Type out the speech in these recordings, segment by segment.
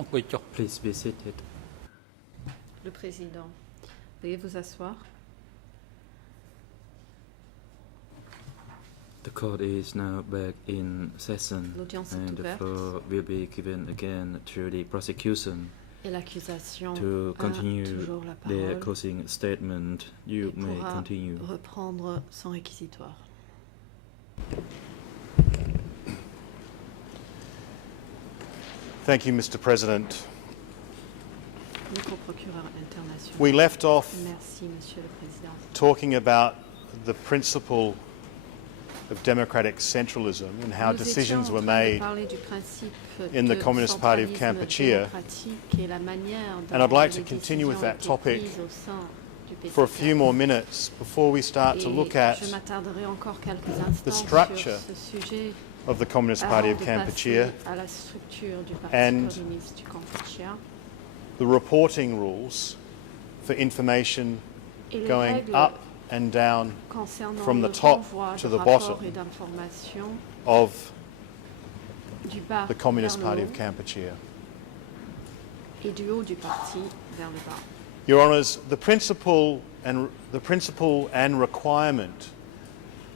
Please be seated. Le président, veuillez vous asseoir. The court is now back in session, L'audience est and the ouverte floor will be given again to the prosecution et l'accusation to a continue toujours la their parole closing statement. You et may pourra continue. reprendre son réquisitoire. Thank you, Mr. President. Micro-procureur international. We left off Merci, Monsieur le Président. talking about the principle of democratic centralism and how Nous decisions étions were en train de made parler du principe in the de Communist Party of centralisme Kampuchea, démocratique et la manière dont and I'd like to les continue with décisions that étaient topic prises au sein du PCK. for a few more minutes before we start to look at Je m'attarderai encore quelques instants structure sur ce sujet of the Communist Party avant of de Kampuchea, passer à la structure du Parti and communiste du Kampuchea the reporting rules for information et les going règles up and down concernant from the le top renvoi to de the rapports bottom et d'informations of du bas the Communist vers Party le of haut Kampuchea. et du haut du parti vers le bas. Your Honours, the principle and requirement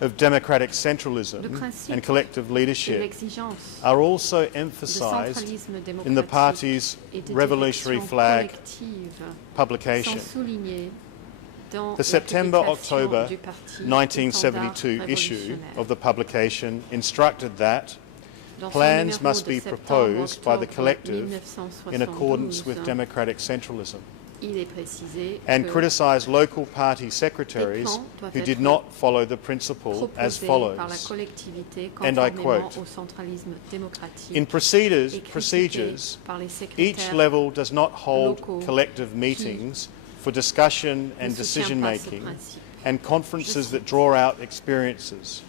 of democratic Le centralism principe and collective et leadership l'exigence are also de emphasised centralisme in the démocratique party's et de revolutionary direction flag collective publication. sont soulignés dans The la September-October publication du parti 1972 Étendard issue révolutionnaire. of the publication instructed that Dans son plans numéro must de be septembre, proposed by the octobre collective 1972, in accordance with democratic centralism, il est précisé and que criticise local party secretaries plans doivent who did être not follow the principle as proposé follows. par la collectivité And I conformément quote, au centralisme démocratique In et procedures, critiqué par les each secrétaires level does not hold locaux collective meetings for discussion ne and soutient pas ce decision-making principe. and conferences that draw out experiences.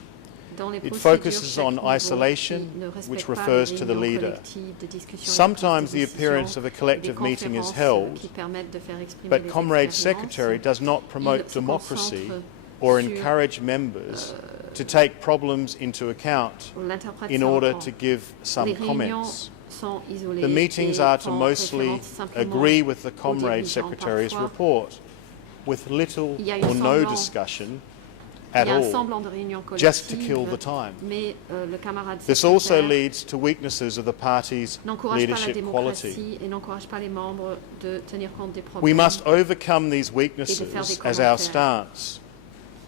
Dans les It procédures, focuses chaque on niveau isolation, qui ne respecte which pas refers les to the réunions leader. collectives de discussion et de prise de Sometimes the décision appearance of a et des collective meeting is conférences held, qui permettent de faire exprimer but les Comrade expériences. Secretary does not promote Il se democracy concentre or sur, encourage members to take problems into account l'interprète in order s'entend. to give some Les réunions comments. sont isolées The meetings et are to font mostly référence simplement agree with the aux Comrade dirigeants. Secretary's Parfois, report, with little il y a une or no semblant- discussion il at y a un all, semblant de réunion just to collective, kill the time. mais le camarade This also secrétaire leads to weaknesses of the party's n'encourage pas la leadership quality. démocratie et n'encourage pas les membres de tenir compte des problèmes. We must overcome these des weaknesses as commentaires. our stance.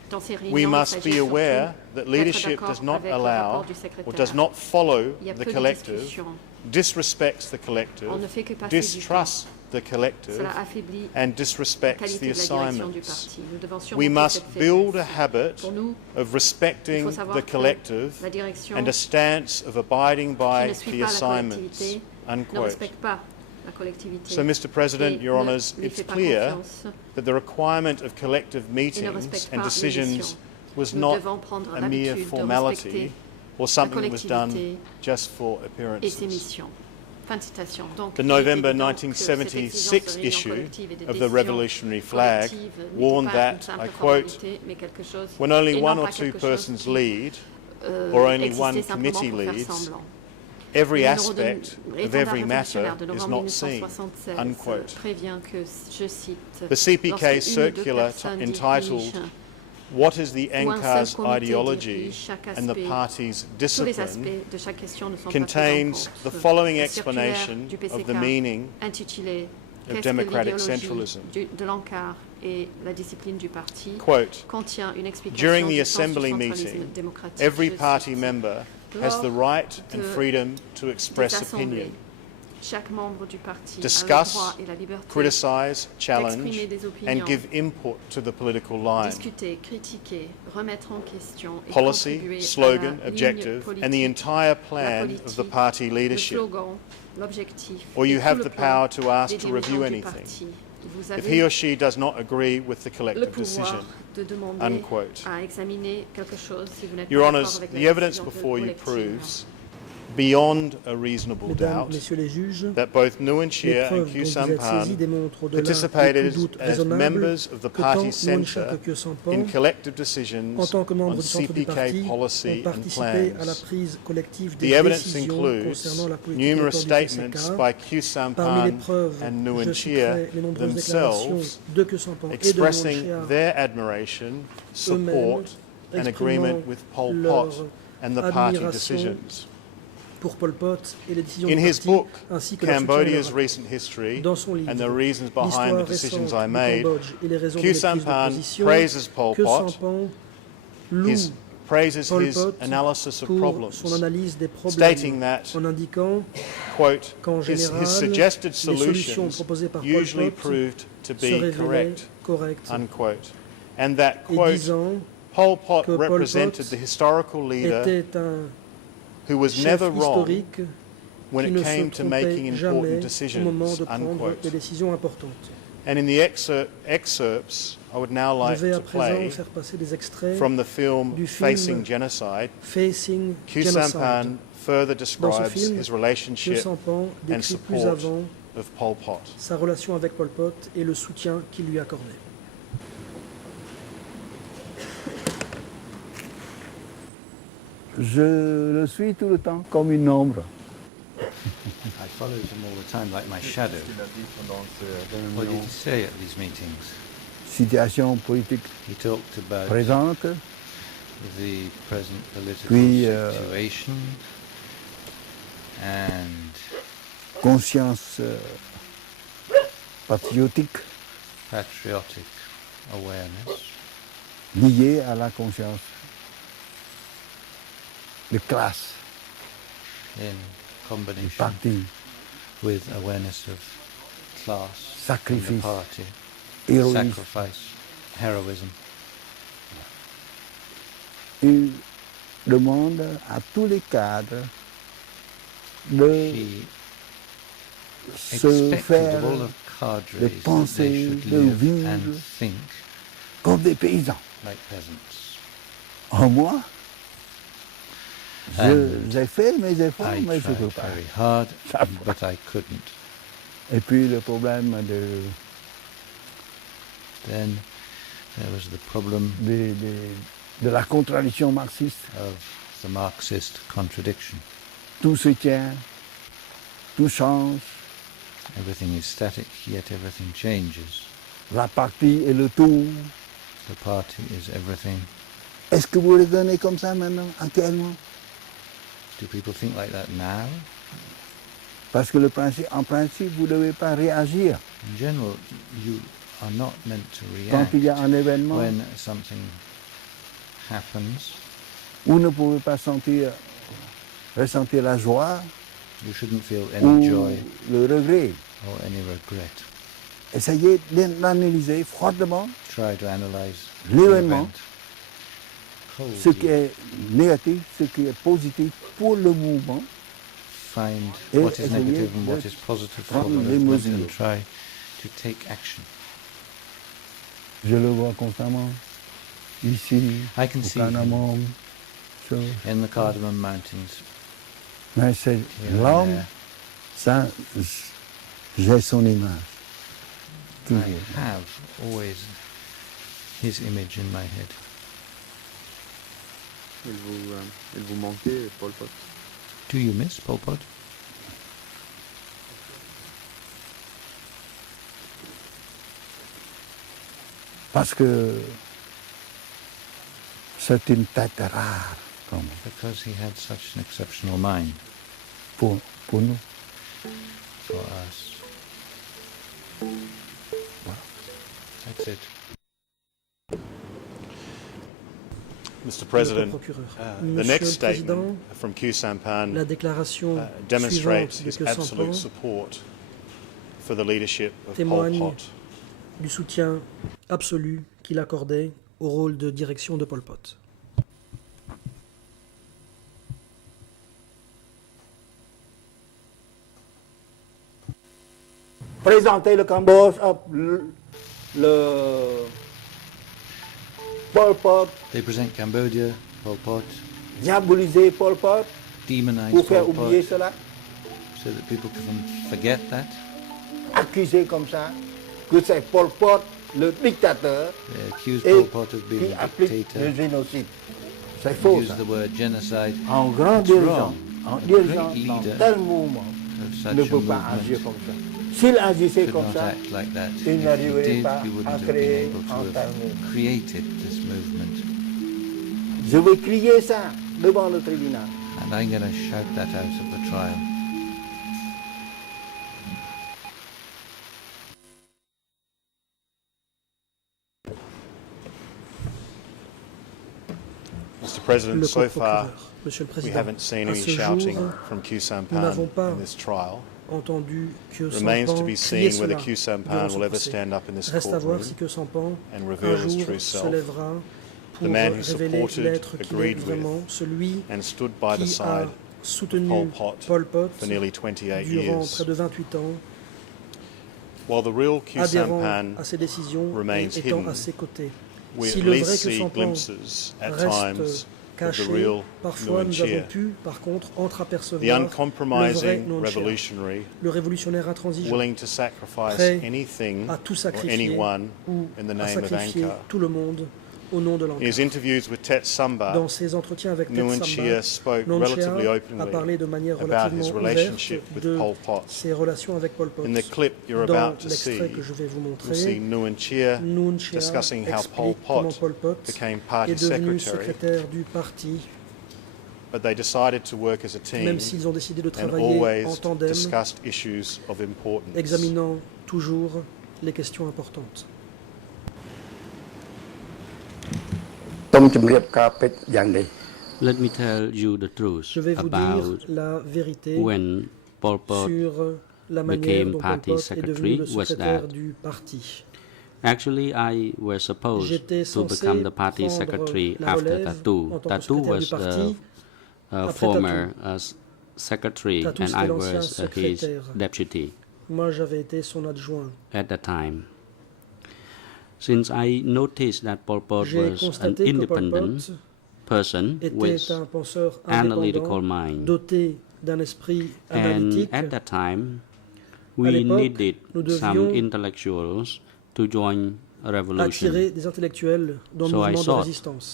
Dans ces réunions, We il must s'agit be surtout aware that d'être leadership d'accord does not avec le allow rapport du or secrétaire. does not follow Il y a the peu de collective, discussion. disrespects the collective, On ne fait que passer du temps. distrusts the collective, Cela affaiblit and la disrespects qualité the de la direction du assignments. parti. Nous devons We surmonter must cette build a faiblesse. habit Pour nous, of il respecting faut savoir the que collective la direction and a stance of abiding qui by ne suit the pas la assignments. collectivité ne Unquote. respecte pas la collectivité. So, Mr. President, et Your ne Honours, lui it's fait pas clear confiance. that the requirement of collective meetings respecte and pas les decisions missions. was Nous not devons prendre a mere l'habitude de formality respecter or something that was done collectivité just for et ses appearances. missions. Fin de citation. Donc, The il est November évident que cette 1976 exigence de réunion issue collective et de of the décision revolutionary flag collective n'était warned pas une that, simple I quote, formalité, mais quelque chose- when only et non one pas or two quelque chose persons qui, lead, or only existait one simplement committee pour faire leads, semblant. every Le numéro de aspect of l'étendard every matter révolutionnaire de is novembre not seen. 1976 Unquote. prévient que, je cite, The CPK lorsqu'une ou deux circular personnes entitled dirigent What is the ou un seul ANCAR's comité ideology dirige chaque and the aspect, party's tous les discipline aspects de chaque question ne sont pas contains pris en the compte. following La circulaire explanation du of PCK the meaning intitulée of Qu'est-ce que democratic l'idéologie centralism. de l'ANCAR et la discipline du parti Quote, contient une explication during the du sens du assembly centralisme meeting, démocratique. every Je party cite, member has the right and freedom to express des assemblées, opinion, chaque membre du parti a le discuss, droit et la liberté criticise, challenge, d'exprimer des opinions, and give input to the political line. discuter, critiquer, remettre en question et Policy, contribuer slogan, à la objective, ligne politique, and the entire la plan of the politique, party le leadership. slogan, l'objectif Or et you tout have le the plan power to ask des to dirigeants review du anything parti. Vous if avez he or she does not agree with the le collective pouvoir decision. de demander Unquote. à examiner quelque chose si vous n'êtes Your pas Honours, d'accord avec the la evidence décision before you collective. proves beyond a reasonable Mesdames, doubt Messieurs les juges, that both Nguyen les Chia and preuves dont Khieu vous êtes saisis Samphan démontrent au-delà de participated tout doute as raisonnable members of the que tant party Nguyen Chia centre que Khieu Samphan, in collective en decisions tant que membres on du centre du parti, CPK ont policy and participé à la plans. prise collective The des evidence décisions includes concernant la politique numerous électorale du statements CCK. by Khieu Parmi les Samphan preuves, and je Nguyen Chia citerai les nombreuses déclarations themselves de Khieu Samphan et de Nguyen expressing Chia their admiration, support and agreement with Pol leur Pot and the party admiration decisions. pour Pol Pot et les décisions In du his parti, book, ainsi que leur soutien Cambodia's à leur- Recent History Dans son livre, and the Reasons Behind l'histoire the Decisions récente I du Made, Cambodge et les raisons de Khieu mes prises de Samphan position, praises Pol Khieu Pot, Samphan loue praises Pol his Pot analysis of pour problems, son analyse des stating problèmes, that, en indiquant quote, qu'en général, his suggested les solutions solutions proposées par Pol usually Pot proved to se be révélaient correct, correctes, unquote, and that, et quote, disant Pol Pot que Pol represented Pot the historical leader était un who was chef never wrong historique when qui it ne came se to making trompait important jamais au moment decisions, de prendre unquote. des décisions importantes. And in the excerpts, I would now like Je vais à to présent play faire passer des extraits from the film du film Facing Genocide. Facing Khieu Genocide. Samphan further Dans ce describes film, his Khieu relationship Samphan and décrit plus support avant of Pol Pot. sa relation avec Pol Pot et le soutien qu'il lui accordait. Je le suis tout le temps comme une ombre. I followed him all the time like my shadow. What did he say at these meetings? Situation politique He talked about présente, the present political Puis, situation and conscience patriotique patriotic awareness liée à la conscience de classe, in du combination parti, with awareness of class, in the sacrifice, party, héroïsme. sacrifice, heroism. Il demande à tous les cadres de He se expected faire of all the cadres de that penser, they should de live vivre and think comme des paysans. like peasants. En moi, And j'ai fait mes efforts, I mais je ne peux tried pas. very hard, Ça va. but I couldn't. Et puis le problème Then there was the problem de la contradiction marxiste. of the Marxist contradiction. Tout se tient, tout change, Everything is static, yet everything changes. la partie et le tout. The party is everything. Est-ce que vous raisonnez comme ça maintenant, actuellement? Do people think like that now? Parce que en principe, vous ne devez pas réagir. In general, you are not meant to Quand react il y a un événement, when something happens. vous ne pouvez pas ressentir la joie You shouldn't feel ou any joy le regret. or any regret. Essayez d'analyser froidement Try to analyze the l'événement, event ce qui coldly. est négatif, ce qui est positif pour le mouvement. Find Et what is essayer negative and de what is positive for the prendre les movement and mesures. try to take action. Je le vois constamment, ici, I can au see him Canamon. in the Cardamom Mountains. Mais c'est here and l'homme, there. ça, j'ai son image. I Toujours. have always his image in my head. Il vous manquait, Pol Pot? Do you miss Pol Pot? Parce que c'est une tête rare comme Because he had such an exceptional mind pour nous. for us. That's it. Mr. Notre President, procureur. the Monsieur next le Président, statement from Khieu Samphan la déclaration demonstrates suivante de his Khieu absolute Samphan support for the leadership of Pol témoigne Pot. du soutien absolu qu'il accordait au rôle de direction de Pol Pot. Présenter le Cambodge, le Pol Pot, They present Cambodia, Pol Pot, diaboliser Pol Pot, demonize pour faire Pol Pot oublier cela, so that people can forget that. accuser comme ça que c'est Pol Pot, le dictateur, They accuse et Pol Pot of being qui a applique dictator, le génocide. C'est faux use ça. the word genocide. Un grand It's dirigeant, wrong. un A dirigeant great dans leader tel mouvement of such ne a peut pas agir movement comme ça. S'il agissait could comme not ça, act like that. il If he n'arriverait did, pas he à wouldn't have créer been able un to tel have mouvement. created this movement. Je vais crier ça devant le tribunal. And I'm going to shout that out at the trial. Mr. President, Le so far co-procureur, Monsieur le we Président, haven't seen à any ce shouting jour, from Khieu nous n'avons Sampan pas in this trial. entendu que Remains to Sampan be crier seen whether cela Khieu durant Sampan ce will ever procès. stand up in this Reste à voir courtroom si que Sampan and un reveal his jour true se self. lèvera pour The man who révéler supported, l'être qu'il est agreed with, vraiment, celui and stood by the qui a side soutenu Pol Pot Pol Pot for nearly 28 durant years. près de 28 ans, While the real Khieu adhérant Sampan à ses décisions remains et étant hidden, à ses côtés. we Si at le least vrai que see Sampan glimpses at reste times of the caché, real parfois Nguyen nous avons Chia. pu, par contre, The entreapercevoir le vrai uncompromising Nguyen Chia, revolutionary, le révolutionnaire intransigeant, willing to sacrifice prêt anything à tout or sacrifier anyone ou in the à name of sacrifier Angkar. tout le monde au nom de In his l'Angkar. interviews with Tet Samba, Dans ses entretiens avec Tet Nguyen Chia Samba, spoke Nguyen relatively Chia a openly parlé de manière about his relativement ouverte relationship with de Pol Pot. ses relations avec Pol Pot. In the clip you're Dans about to see, l'extrait que je vais vous you'll see montrer, Nguyen Chia Nguyen Chia discussing how Pol explique comment Pot Pol Pot became est party devenu secretary, secrétaire du parti, but they decided to work as a team même s'ils ont décidé de and travailler en always tandem, discussed issues of importance. examinant toujours les questions importantes. ต้มជំរាបការពេចយ៉ាងនេះ Let me tell you the truth Je vais vous dire about la vérité when Pol Pot sur la manière became dont Pol party Pot est devenu secretary le was secrétaire that du parti. actually I was supposed J'étais to censé become the party prendre secretary la after relève Tatu. en tant que Tatu secrétaire was du parti the après former Tatu. secretary Tatu, and c'était I l'ancien was his secrétaire. deputy Moi, j'avais été son adjoint. at the time. Since I noticed that Pol Pot J'ai was an constaté que Pol independent Pot person with était un penseur analytical indépendant, mind, doté d'un esprit and analytique. at that time À we l'époque, needed nous some devions intellectuals to join a revolution attirer des intellectuels dans le So I mouvement de thought résistance.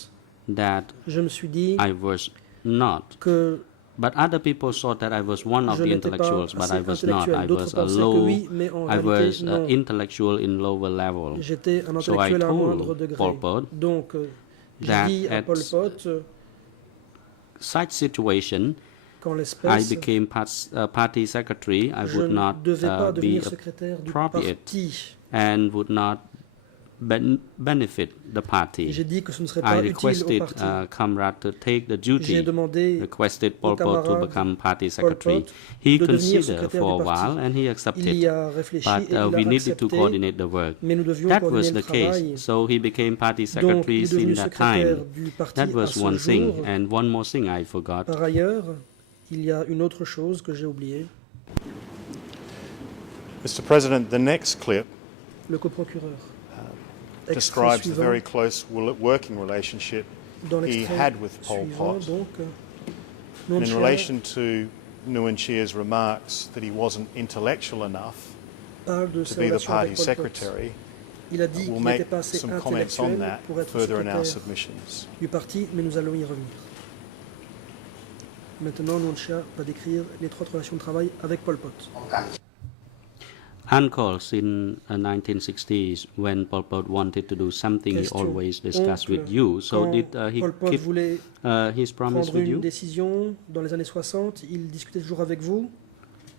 that Je me suis dit I was not. que But other people thought that I was one of je the n'étais pas intellectuals, but I assez was not. intellectuel. I D'autres was a pensaient que low, oui, mais en I was réalité, an non. intellectual in lower level. J'étais un So I intellectuel à un moindre told degré. Pol Pot Donc, j'ai that dit à at Pol Pot, such situation, qu'en I l'espèce, became party secretary. I je would ne not devais pas be devenir secrétaire du appropriate parti. and would not benefit the Et party. j'ai dit que ce ne serait I pas utile au requested parti. Comrade to take the J'ai duty. demandé Requested au Pol Pot to camarade become party Pol secretary. Pot He de devenir considered secrétaire for a du parti. while and he Il y accepted. a réfléchi But et il we a needed to accepté, coordinate the work. mais nous devions That coordonner was le the case. travail. So he became party Donc, secretary il est devenu in that secrétaire time. du parti That à was ce one thing. jour. And one more thing I forgot. Par ailleurs, il y a une autre chose que j'ai oubliée. Mr. President, the next clip Le coprocureur. Extrait describes the suivant. very close working relationship Dans he l'extrait had with Pol suivant, Pot. donc, And Nguyen in Chia relation to Nguyen Chia's remarks that he wasn't intellectual enough parle de to ses be the relations party avec Pol Pot. secretary, Il a dit we'll qu'il make n'était pas assez some comments on intellectuel that pour être further in our secrétaire submissions. du parti, mais nous allons y revenir. Maintenant, Nguyen Chia va décrire l'étroite relation de travail avec Pol Pot. Uncles in 1960s, when Pol Pot wanted to do something, he Question. always discussed Oncle, with you. So quand did he Pol Pot keep voulait his promise prendre with une you? décision dans les années 60, il discutait toujours avec vous.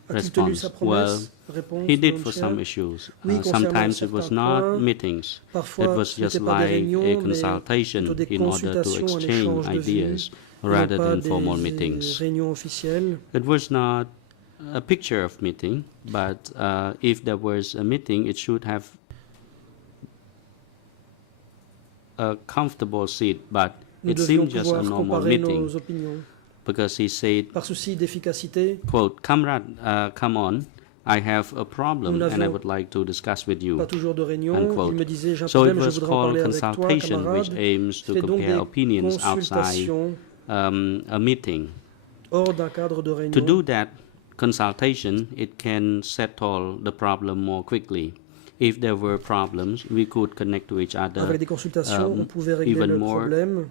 A-t-il tenu sa Response. Well, promesse? Réponse, he did Nguyen for Chia. some issues. Oui, concernant Sometimes it was certains not points. meetings. Parfois, It was ce just n'était pas des like réunions, a mais consultation plutôt des in order to consultations, un exchange échange de vues, ideas non rather pas than formal des meetings. réunions officielles. It was not a picture of meeting, but if there was a meeting, it should have a comfortable seat, but Nous it devions seemed just a pouvoir normal comparer meeting nos opinions. because he said, Par souci d'efficacité, quote, "Comrade, come on, I have a problem Nous and I n'avions would like to discuss with you." pas toujours de réunion. Unquote. Il me disait, j'ai un So it problème, je was voudrais en called parler avec toi, consultation, which camarade. aims to C'était donc compare des opinions outside consultations a meeting. hors d'un cadre de To réunion. do that consultation, it can settle the problem more quickly. If there were problems, we could connect to each other Avec des consultations, on pouvait régler even le more problème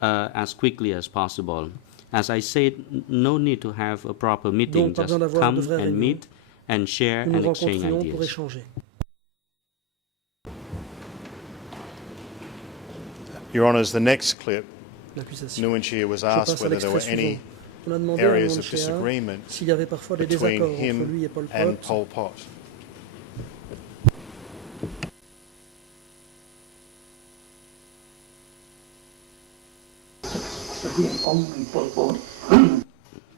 as quickly as possible. As I said, no need to have a proper meeting. Donc, pas Just besoin d'avoir de come vraies and réunions. meet and share où nous and exchange rencontrions pour ideas. échanger. Your Honours, the next clip, L'accusation. Nguyen Chia was Je asked passe à whether there were l'extrait any suivant. On a demandé à areas Nguyen of Chia disagreement s'il y avait parfois des between désaccords entre him lui et Pol and Pot. Pol Pot.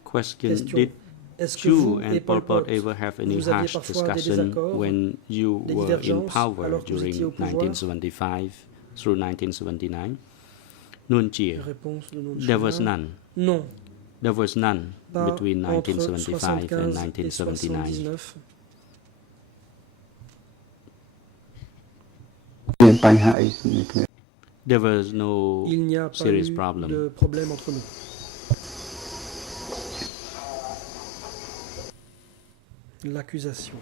Question: Question. Did Est-ce que you vous et and Pol Pol Pot Pot, ever have any vous aviez harsh parfois des discussion désaccords, when you des were in divergences power alors que vous during étiez au pouvoir? 1975 through 1979? Nguyen Chia: Réponse de Nguyen There Chia. was none. Non, There was none pas between entre 1975 and 75 et 1979. 79. មានបញ្ហាអីគ្នា There was no Il n'y a pas serious eu problem. de problème entre nous. L'accusation.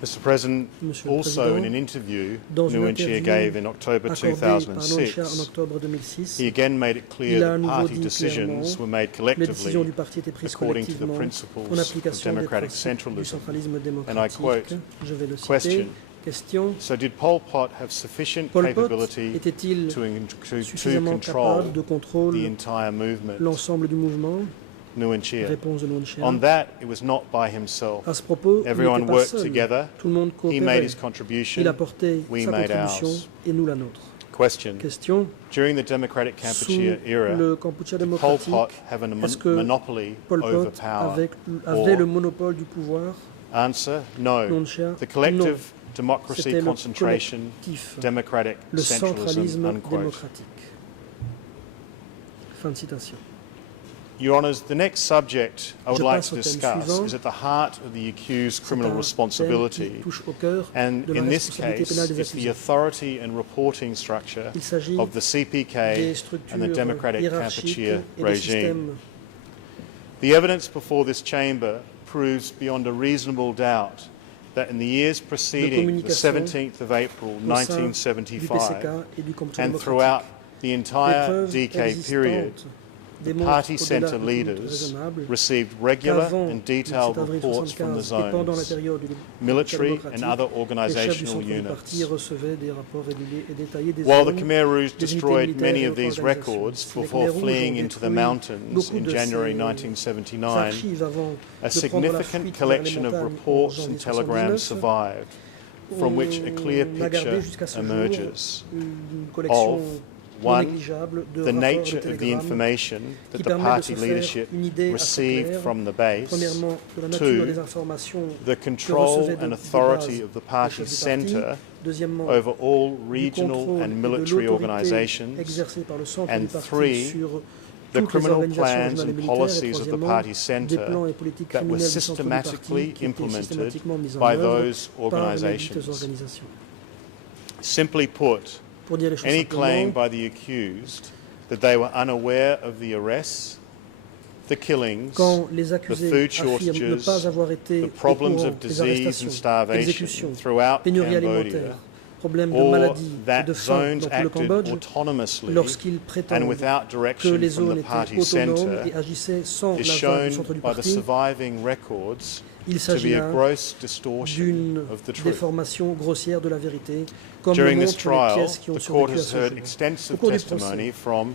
Mr. President, Monsieur le also in Président, an interview dans une Nguyen Chia interview gave in October accordée par Nguyen Chia en 2006, octobre 2006, he again made it clear il a à that nouveau party dit decisions clairement were made les décisions du collectively parti étaient prises according to the collectivement principles en of application des democratic principes du centralism. centralisme And I démocratique. quote, Je vais le citer. question, Question. so did Pol Pot have sufficient Pol Pot capability était-il to suffisamment control capable de contrôler the entire movement? l'ensemble du mouvement? Nguyen Chia. Réponse de Nguyen Chia. On that, it was not by himself. À ce propos, il Everyone n'était pas worked seul. together. Tout le monde He made coopérait. his contribution. Il apportait We sa made contribution ours. et nous la nôtre. Question, Question. during the Democratic Sous Kampuchea era, le Kampuchea did Pol démocratique, Pot have a est-ce que monopoly Pol over Pot power? avait le Or- monopole du pouvoir? Answer, no. Nguyen Chia, The collective non. democracy C'était le concentration, collectif, democratic le centralism, centralisme unquote. démocratique. Fin de citation. Your Honours, the next subject I would Je like passe to au thème discuss suivant. is at the heart of the accused's C'est criminal un thème responsibility. qui touche au cœur And de la in this responsabilité case, pénale des it's the accusés. authority and reporting structure Il s'agit of the CPK des and the structures Democratic hiérarchiques Kampuchea et des regime. systèmes. The evidence before this chamber proves beyond a reasonable doubt that in the years preceding the communication 17th of April au sein du 1975 PCK et du Kampuchea and démocratique. throughout the Les entire preuves DK period, existantes the démontrent party au-delà centre de tout doute leaders raisonnable received regular qu'avant and le 7 detailed avril reports from the 75 et pendant la zones, période du military Kampuchea and démocratique, other les chefs du organizational centre du parti units. recevaient des rapports réguliers et détaillés des While the zones, Khmer Rouge des unités destroyed militaires many et of these autres records organisations. Les before Khmer Rouges fleeing ont into the détruit mountains beaucoup in de January ces 1979, archives avant a de prendre la significant fuite vers les collection of montagnes en reports janvier and telegrams 79. survived, from which a clear On a gardé picture jusqu'à ce jour emerges une collection of, non one, négligeable de the rapports de nature of the télégrammes information that qui the permet de party se faire leadership une idée assez received claire, from the base, premièrement, de la nature two, des informations the que control recevaient and de authority base of the les party chefs du centre parti, deuxièmement, over all du regional contrôle and et de military l'autorité organizations, exercée par le centre and du parti three, sur the toutes les criminal organisations plans régionales et and militaires, et policies of the troisièmement, party des centre plans et politiques that were criminelles du centre du parti systematically qui étaient implemented systématiquement mis en by œuvre those par les dites organizations. organisations. Simply put, Pour dire les choses any claim simplement, by the accused that they were unaware of the arrests, the killings, quand les the accusés food affirment ne shortages, pas avoir été the au problems courant of des disease and arrestations, starvation exécutions, throughout pénurie Cambodia, alimentaire, problèmes de or maladie et that de faim zones dans tout le acted Cambodge, autonomously lorsqu'ils and prétendent without que direction les from zones the étaient party autonomes centre et agissaient sans is l'aval shown du centre du by the parti, surviving records il to s'agit be a là gross distortion d'une of the truth. déformation grossière de la vérité, comme le During this montrent les trial, pièces qui ont the court survécu à has ce heard jour. Au extensive cours du testimony procès, from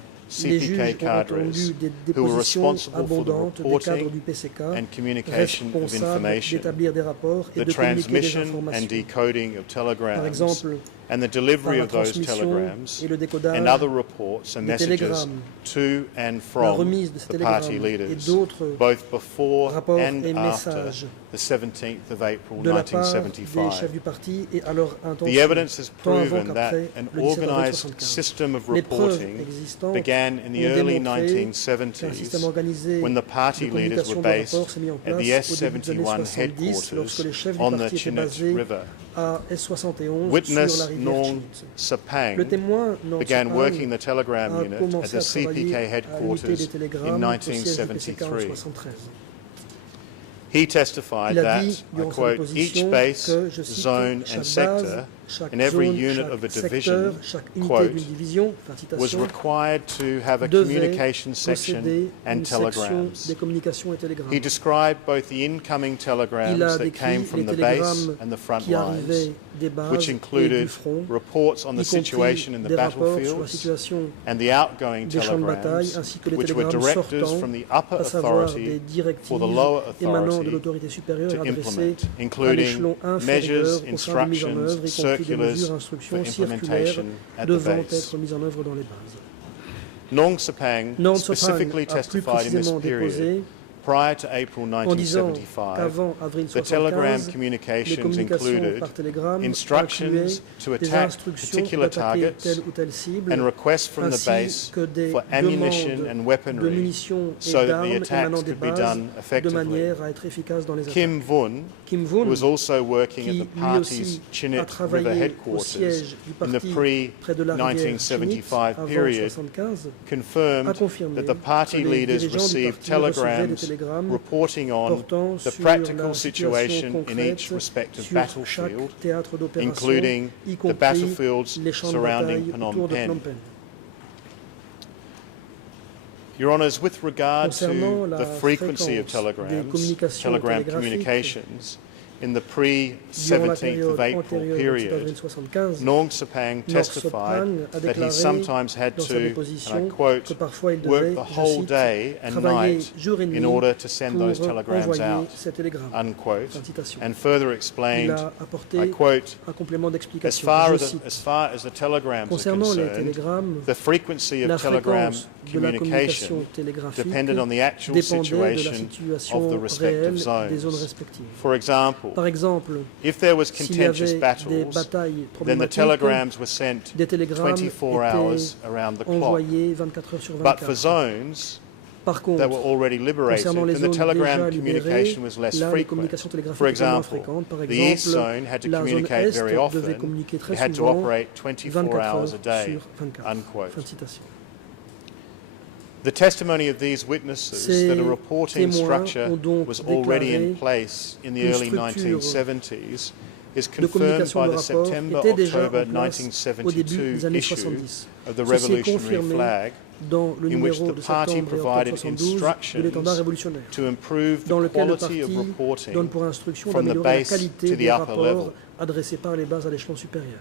les CPK juges ont cadres entendu des who were dépositions responsible for the abondantes des cadres reporting du PCK, and communication of responsables information, d'établir des rapports et the de communiquer des transmission and informations. decoding of Par telegrams, exemple, and the par delivery la of those transmission telegrams et le décodage and other reports and des messages télégrammes, to and la from remise de ces the party télégrammes et leaders, d'autres both before rapports and et after messages the 17th of April de la part des 1975. chefs du parti et à leur The intention, evidence has tant avant proven that qu'après an le 17 avril organized 75. system of Les preuves reporting existantes began in the ont early démontré qu'un système 1970s organisé when the party de leaders communication were de based rapports s'est mis en at place the au début des années S71 70 lorsque les headquarters chefs du on the parti étaient Chinook basés River. à S71 sur la Witness rivière Nong Chimutse. Le Sapang témoin Nong began Sapang working the telegram a unit at commencé the à travailler CPK à l'unité headquarters des in télégrammes au siège du PCK en 1973. 1973. He testified Il a that, dit I durant sa quote, déposition each base, que, je cite, zone chaque and base, sector chaque in every zone, unit chaque of a secteur, division, chaque unité quote, d'une division, fin de was citation, required to have a devait communication section posséder and une section telegrams. des communications et télégrammes. He described both the incoming Il telegrams a that came décrit from les the base télégrammes and the front qui arrivaient lines, des bases which et du included front, reports on the y compris situation in the des rapports sur la battlefields situation and the outgoing des champs de bataille, telegrams, ainsi que les which were télégrammes directives sortants, from the upper à savoir des authority directives for the lower émanant de authority l'autorité supérieure to adressées implement, à including l'échelon measures, inférieur au sein de mise en instructions, œuvre, y compris des circulars mesures, for instructions, circulaires implementation at the devant base. être mises en œuvre dans les bases. Nong Sapang Nong Sapang specifically a plus testified in this précisément period déposé prior to April en disant 1975, qu'avant avril the telegram 1975, les communications communications included par télégramme instructions incluaient to des attack instructions particular d'attaquer targets telle ou telle cible, and requests from the ainsi base que des for ammunition demandes and de weaponry munitions et so that d'armes the attacks émanant des could be bases done de effectively. manière à être efficace dans les attaques. Kim Vun, Kim who Vun, was also working at qui the lui party's aussi a Chinook River travaillé au headquarters siège du in the parti près de la rivière Chimutse pre-1975 avant period, 1975, a confirmed confirmé that the party que les leaders dirigeants du received parti recevaient des telegrams télégrammes reporting on portant the sur practical la situation situation in each concrète respective sur chaque battlefield, théâtre d'opération, including y the compris battlefields les champs de surrounding bataille Phnom autour de Phnom Penh. Penh. Your Honours, with regard Concernant to la the frequency of fréquence des communications telegram télégraphiques communications in the durant la pre-17th période of April antérieure au 7 period, avril 1975, Nong Sapang Nong testified Sapang a that he déclaré sometimes had dans sa to, and déposition I quote, que parfois il devait, work the je whole cite, day and travailler night jour et nuit in order to send those pour telegrams envoyer out, ces télégrammes. unquote, Fin de citation. and further Il explained, a apporté I quote, un complément as d'explication. far Je as, cite, as far as the telegrams are concernant les concerned, télégrammes, the frequency la of telegram fréquence de la communication communication télégraphique depended on the actual dépendait de la situation situation of the respective réelle des zones zones. respectives. For example, Par exemple, if there was s'il y contentious avait des battles, batailles then the problématiques, telegrams were sent des télégrammes 24 hours étaient around the clock. envoyés 24 heures sur But for 24. zones Par contre, that were already liberated, concernant les then the zones telegram déjà libérées, communication was less là, les frequent. communications télégraphiques For étaient moins example, fréquentes. Par the East exemple, Zone had to la zone communicate Est very devait often. communiquer très It had to souvent operate 24 24 hours a heures day, sur 24. unquote. Fin de citation. The testimony of these witnesses Ces that a reporting témoins structure ont donc was already in déclaré place in the une early structure 1970s is de confirmed communication by de the rapport September était déjà October en place au début 1972 des années issue 70. of the Ceci est Revolutionary confirmé Flag, dans le in which numéro the de party septembre et octobre provided 72 de l'étendard instructions révolutionnaire, to improve dans the lequel le quality parti of reporting donne pour instruction from the d'améliorer la base qualité to des the upper rapports level. adressés par les bases à l'échelon supérieur.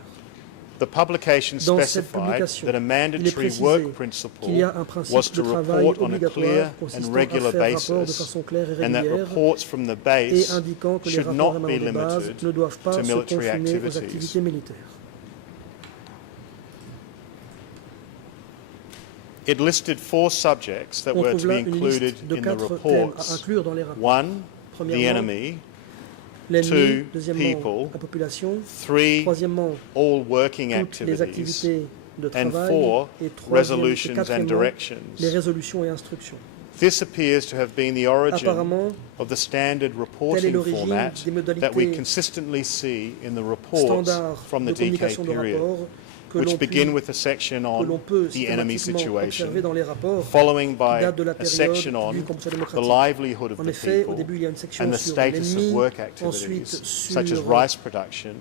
The publication Dans cette specified publication, that a il est mandatory précisé work principle qu'il y a un principe was de to travail report on a clear obligatoire and consistant à regular faire rapport de basis, façon claire et and that régulière reports from the et base indiquant que les should rapports not be émanant des bases limited ne doivent pas to se military confiner aux activities. activités militaires. It listed 4 subjects that On were to trouve be là une included liste de in the 4 thèmes à reports. inclure dans les rapports. 1, the Premièrement, enemy. l'ennemi, two, deuxièmement, people. la population, 3, troisièmement, all working toutes les activities. activités de And travail, 4, et troisième et resolutions and quatrièmement, les directions. résolutions et instructions. This appears to have been the origin Apparemment, of the standard telle est reporting l'origine format des modalités that we consistently see in the reports standards from the de DK communication de period, rapport que which l'on begin with a section que l'on on peut the enemy systématiquement observer situation, dans les rapports following qui by datent de la a période section on du combat the démocratique. livelihood of En the effet, au people début, il y a une section and the sur status of l'ennemi, work ensuite activities, sur such as rice production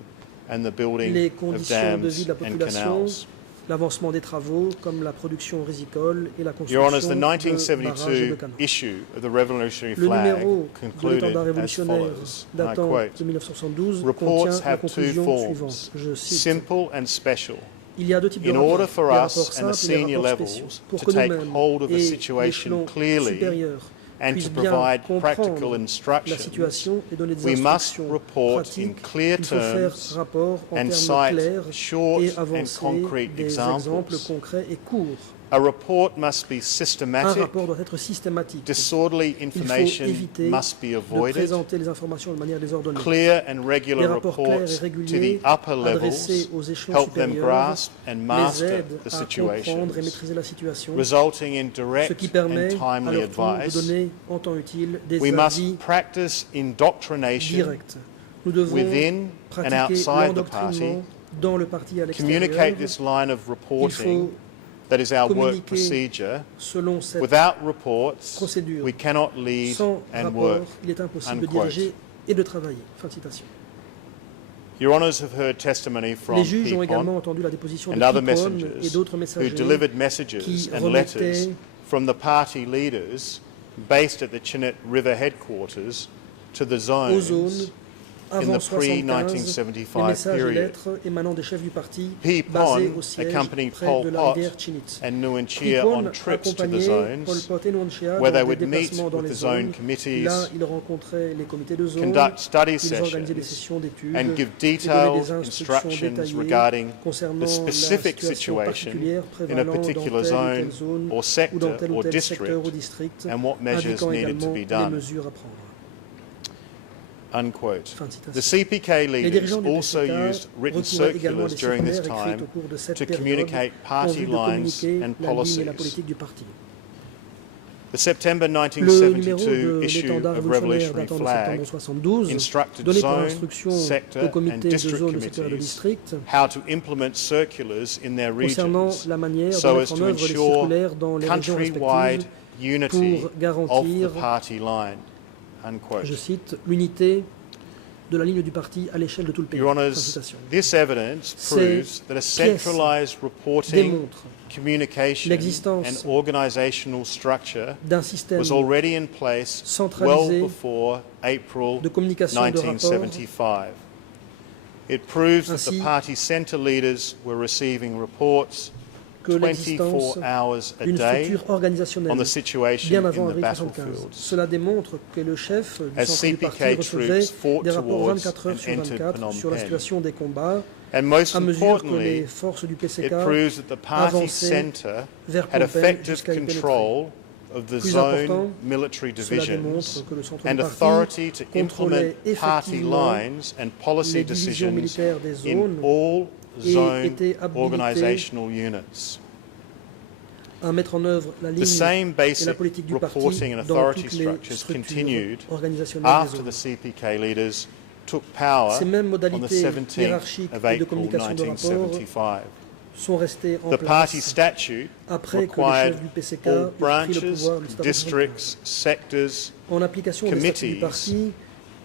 and the building les of conditions de dams vie de la and population, canals. l'avancement des travaux comme la production risicole et la Your Honours, construction the de barrages et de 1972 canaux. issue of the Revolutionary Le Flag numéro de concluded l'étendard as révolutionnaire follows, and I datant quote, de 1972 Reports contient la have two conclusion forms, suivante. Je cite. simple and special. Il y a deux types de In rapports, order for les us rapports and the simples et les senior rapports levels spéciaux. Pour to que take nous-mêmes hold of a et situation l'échelon clearly supérieur and to puissent bien provide practical comprendre la instructions, situation et donner des we must instructions report in pratiques, clear il faut faire terms rapport en and termes cite clairs short et and avancer concrete des exemples examples. concrets et courts. A report must be Un systematic, rapport doit être systématique. disorderly Il faut information éviter must be de avoided, présenter les informations de manière désordonnée. clear and Les regular rapports clairs et reports to the réguliers upper adressés levels aux échelons help them supérieurs grasp and les master aident the à situations, comprendre et maîtriser la situation, resulting in ce direct qui permet and à timely leur tour de advice. donner en temps utile des We must avis practice indoctrination directs. Nous devons within and pratiquer outside the party, l'endoctrinement dans le parti à communicate l'extérieur. this line of Il reporting faut that is our work communiquer procedure. selon cette Without reports, procédure. we cannot lead Sans and rapport, work. il est impossible de Unquote. diriger et de travailler. Fin de citation. Your Honours have heard testimony from Les juges ont également Peapon entendu la déposition and de other Peapon et messengers d'autres who messagers delivered messages qui and letters remettaient from the party leaders based at the Chinook River headquarters to the aux zones zones in avant the 75, les pre-1975 messages et period. lettres émanant des chefs du parti Peapon basés au siège accompanied près Pol de la Pot rivière Chinitz. and Nguyen Chia Peapon on trips to the accompagnait Pol zones Pot et Nguyen Chia where they dans des would meet déplacements dans with les the zone zones. committees, Là, ils rencontraient les comités de zone, conduct study ils organisaient des sessions sessions d'études and give et donnaient detailed des instructions instructions détaillées regarding concernant the specific la situation situation particulière in a prévalant dans particular telle ou telle zone zone or ou dans sector tel ou or tel secteur ou district district, and what measures indiquant needed to également be les done. mesures à prendre. Unquote. Fin de citation. The CPK Les leaders dirigeants du also PCK used written recouraient également à circulars des during this circulaires écrites time au cours de cette to période communicate en party vue de lines communiquer and la ligne et la policies. politique du parti. The September Le numéro 1972 de issue l'étendard of révolutionnaire Revolutionary datant de Flag septembre 72 instructed donnait pour zone, instruction sector aux and comités de district zone, de secteur et de committees district how to implement circulars in their concernant regions la manière so de as mettre en to œuvre les ensure circulaires dans les régions countrywide respectives unity pour of garantir, the party line. Unquote. je cite, l'unité de la ligne du parti à l'échelle de tout le pays. Your Fin de Honours, citation. this evidence Ces proves that a centralised reporting, Démontre communication l'existence and organisational structure d'un système was already in place well centralisé before April de communication de rapport. 1975. It proves that Ainsi the party centre leaders were receiving reports que 24 l'existence hours a d'une day structure organisationnelle on the situation bien in avant the avril 1975. battlefields. Cela démontre que le chef du As centre du parti CPK recevait troops fought des rapports towards 24 heures and sur entered 24 Phnom sur la Penh. situation des combats And most à mesure que les importantly, forces du PCK it proves that the party avançaient centre vers had Phnom Penh effective jusqu'à y pénétrer. control of the Plus zone important, military cela divisions démontre que le centre and du parti authority to contrôlait implement party effectivement lines and policy les divisions decisions militaires des in zones all et zone était habilité organisational units. à mettre en œuvre la ligne The same et la basic politique du parti reporting and dans authority toutes les structures structures continued organisationnelles des after zones. the CPK leaders took power Ces mêmes on the modalités 17th hiérarchiques of et de April communication de rapport 1975. sont restés en The party place statute après que le required chef du PCK all ait pris le branches, pouvoir le 17 avril. districts, sectors En application des statuts du committees parti,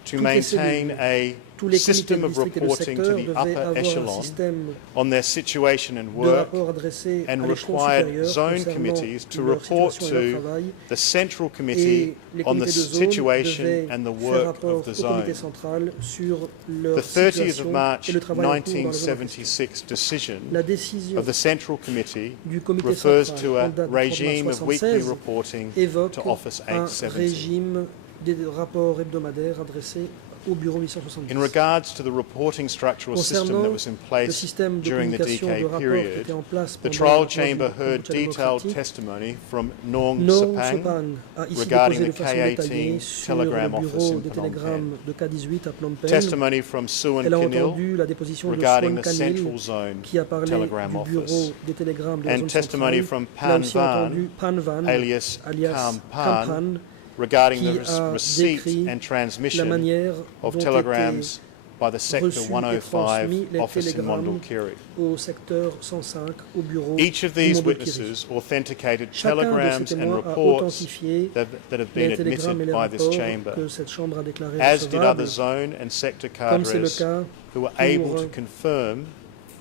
to toutes les maintain cellules, a tous les comités system de of district et de reporting to secteur the devaient upper avoir un echelon système on their situation and de work rapport adressé à and l'échelon required supérieur zone concernant committees to leur report situation et leur to travail, the central et committee les on the comités de zone situation devaient and the faire work rapport of the au zone. comité central sur leur The 30th of situation March et le travail en cours dans la zone en question. 1976 decision La décision of the Central Committee du comité refers central to en a date du 30 regime mars of weekly 76 reporting évoque to Office un 870. régime des rapports hebdomadaires adressés au bureau In 870. regards to the reporting structural system Concernant that was in le place système de during the communication de DK rapport qui period, était en place the pendant trial la période chamber du heard Cambodge detailed démocratique, testimony from Nong Nong Sapang Sopang a ici regarding déposé de the façon détaillée K18 sur le telegram office bureau in des Phnom télégrammes de K18 à Phnom Penh. testimony from Suan Elle a Kinil entendu la déposition de regarding Swan the Kanil Central Zone qui a parlé telegram du bureau office des télégrammes de la and zone testimony centrale. from Elle a Pan aussi Van, entendu Pan Van, alias alias Kampan, Kampan, regarding qui the a receipt décrit and la transmission manière of dont telegrams by the Sector reçus et 105 transmis les office in télégrammes Mondulkiri. au secteur 105 au bureau Each of du these Mondulkiri. witnesses authenticated Chacun de ces telegrams and témoins a reports authentifié that have les been télégrammes et admitted les by this rapports chamber, que cette chambre a déclarés as did recevables, other zone and sector comme c'est le cadres cas who were pour able to confirm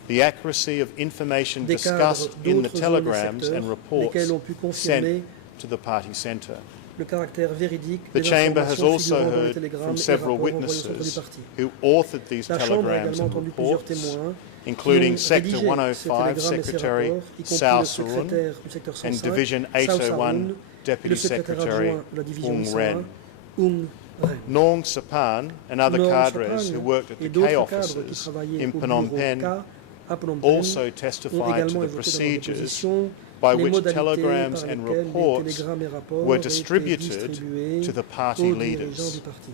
the accuracy of information des discussed cadres in the d'autres zones et telegrams secteurs, and reports lesquels ont pu sent confirmer to the party centre. le caractère véridique The des chamber has informations also figurant dans les heard télégrammes from et several rapports envoyés au centre du witnesses parti. who authored these La Chambre a telegrams également and entendu plusieurs reports, témoins including qui ont Sector rédigé ces 105 télégrammes et ces Secretary rapports, y compris Sao le Sarun secrétaire du secteur and 105, Division Sao 801 Sarun, le Deputy secrétaire Secretary adjoint de la division Ung 801, Ren. Ung Ren. Nong Sapan and other Nong cadres Sopang who worked at et the d'autres K cadres qui offices travaillaient in au Phnom bureau Penh K à Phnom Penh also ont testified to également the évoqué dans leur procedures déposition by les which modalités telegrams par and lesquelles les reports télégrammes et rapports were ont été distributed distribués to the party aux dirigeants leaders. du parti.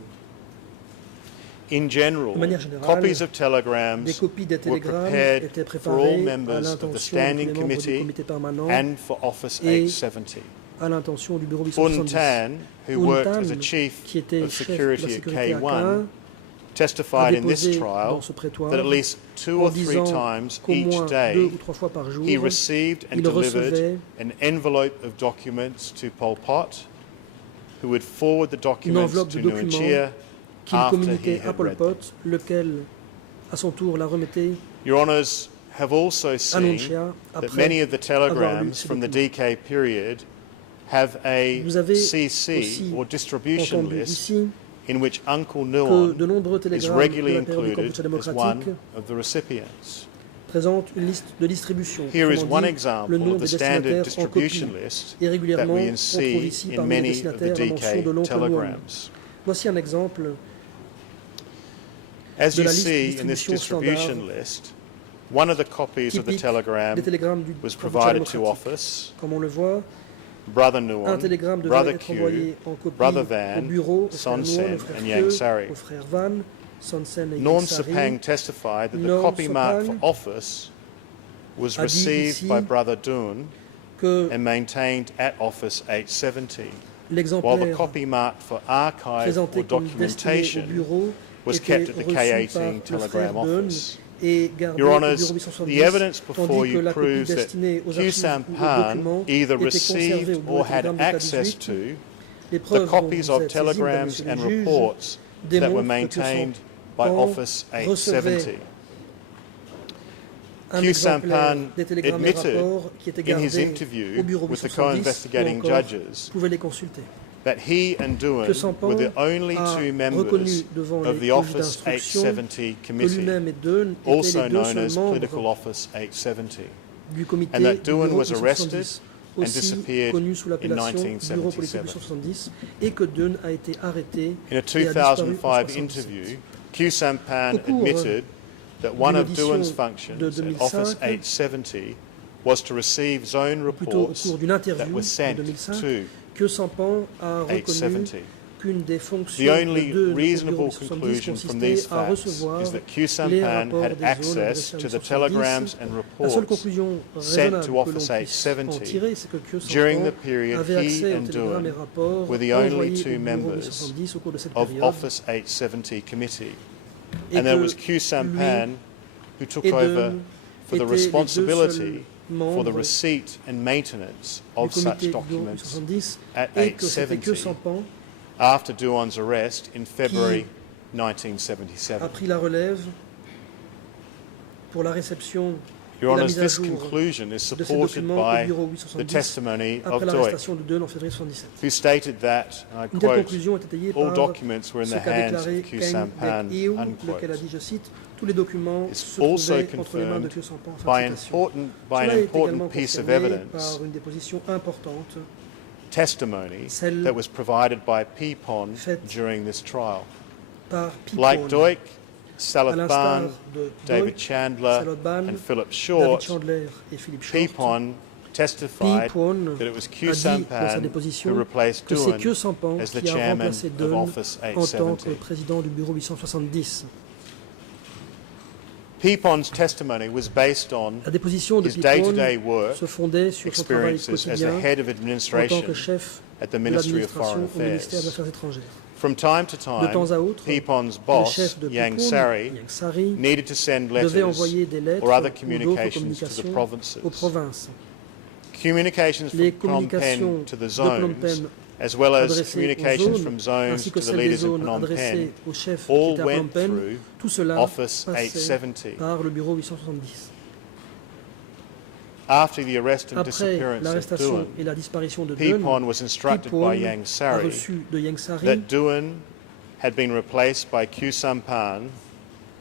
In general, De manière générale, copies of telegrams Des copies des were télégrammes prepared étaient for all préparées à members of the l'intention de tous Standing les membres du Committee comité permanent and for Office et 870. à l'intention du bureau Un 870. Tan, who Un worked Tan, as a chief qui était of chef de la security at sécurité à K1, Caen, testified in this déposé trial dans ce prétoire that at least 2 en or 3 disant times qu'au each moins 2 day ou 3 fois par jour, he received and il delivered recevait an envelope of documents to Pol Pot, who would forward the une documents enveloppe to de documents Nuon qu'il after he communiquait à had Pol read them. Pot, lequel, à son tour, la remettait Your Honours have also à seen Nuncia that après many of the avoir lu telegrams ces from the documents. DK period have a Vous avez CC aussi or distribution entendu list ici in which Uncle que Nuon de nombreux is télégrammes de regularly la période du included Kampuchea as one démocratique of the recipients. présentent une liste de distribution. Here is Autrement one dit, example le nom of the des standard destinataires en copie. distribution list Et that régulièrement, we on trouve see ici in parmi les many of the destinataires la mention DK de l'oncle Nuon. telegrams. Voici un exemple As de you la liste de see in this distribution distribution standard list, one of the copies of the typique telegram des télégrammes du was Kampuchea provided to démocratique. office. Comme on le voit, Brother un Nuon, télégramme devait Brother être Q, envoyé en copie Brother au Van, bureau, au frère Son Nuon, Sen, au frère and Kyo, Yang Sari. au frère Van, Son Sen et Norm Yang Sari. Sepang testified that the Norm copy marked for Sepang office was a dit received ici by Brother Dun que and maintained at office 870, while the l'exemplaire copy marked for archive présenté or comme destiné au documentation bureau was était kept at the reçu par K18 le telegram frère Dunn office. et gardé Your au Honours, bureau the 870, evidence before tandis que you la copie proves that destinée aux Q archives ou aux Sampan documents either était conservée au received bureau or de had télégramme de access K18. to Les the preuves dont copies vous of êtes saisi, telegrams monsieur and le juge, reports that were démontrent que maintained by Sampan Office 870. un Q exemplaire Sampan des télégrammes et admitted rapports qui étaient in his gardés interview au bureau with the 870 co-investigating ou encore judges pouvait les consulter. that he and Duan Que Sampan were the only a two members reconnu devant of les the juges Office d'instruction 870 que committee, lui-même et Dunn étaient also les deux known seuls as Political membres Office 870. du comité and that du Duan bureau was arrested 870, and aussi disappeared connu sous in l'appellation bureau politique 1977. 870, et que Dunn a été arrêté In a et a disparu en 2005 1977. interview, Q Sampan Au cours admitted that one of d'une Duan's audition functions de at 2005, Office 870 was to receive zone Plutôt au reports cours d'une that interview were en sent 2005, to que Sampan a reconnu 870. qu'une des The fonctions only de Dunn au reasonable bureau 870 conclusion from these consistait à facts recevoir is that Q les Sampan rapports had des zones access adressées à to the 870. telegrams and La seule reports conclusion sent raisonnable to que l'on Office puisse en 870 tirer, c'est que Kyo during Sampan the period avait he accès aux and télégrammes et Duan rapports were the only envoyés two au bureau members 870 au cours de cette of période, Office 870 committee. et And that que was Q Sampan who took et over Dunn for the étaient les deux responsibility seuls for the membres receipt and maintenance du of such comité du bureau documents 870 at et que c'était Kyo 870 Sampan after Duan's arrest in February 1977. a pris la relève pour la réception Your et la Honours, mise à this jour conclusion is de ces supported documents au by bureau the 870 testimony of après Duik, l'arrestation de Dunn en février 1977. who stated that, and I Une telle quote, conclusion est étayée all par documents were in ce the qu'a hands déclaré of Q Kang Sampan, Dek-Ew, unquote. lequel a dit, je cite, tous les documents It's se also trouvaient entre les mains de confirmed Kyo Sampan. by Fin de an citation. by Cela an est important également piece of confirmé evidence, par une déposition importante testimony celle that was provided by Peepon faite during this trial. par Like Pipon, Duik, à Salif l'instar Ban, de David Duik, Chandler, Salot Ban, and Philip David Short, Chandler et Philippe Short. Peepon testified Pipon that it was a Q dit dans sa Sampan who déposition replaced que c'est Duan Kyo Sampan as the qui a chairman remplacé of Dunn Office en tant que 870. président du bureau 870. Peepon's testimony was based on La déposition de his day-to-day Pipon work, se fondait sur son travail experiences as the quotidien head of en tant que administration chef at the de Ministry of Foreign l'administration au ministère des Affairs. Affaires étrangères. From time to De time, temps à autre, Peepon's le boss, chef de Yang Pipon, Sari, Yang Sari, needed to send devait letters envoyer des lettres or other ou d'autres communications to the communications provinces. aux provinces. Communications Les from Phnom communications Penh to the de Phnom zones, Penh as well as adressées aux communications zones, from zones ainsi to que the celles des leaders in zones Phnom Penh, adressées aux chefs qui all étaient à Phnom went Penh, through tout cela Office passait 870. par le bureau 870. After the arrest and Après disappearance of l'arrestation Duan, et la disparition de Dunn, Peepon was instructed Pipon by Yang a Sari reçu de Yang Sari that Duan had been replaced by Q Sampan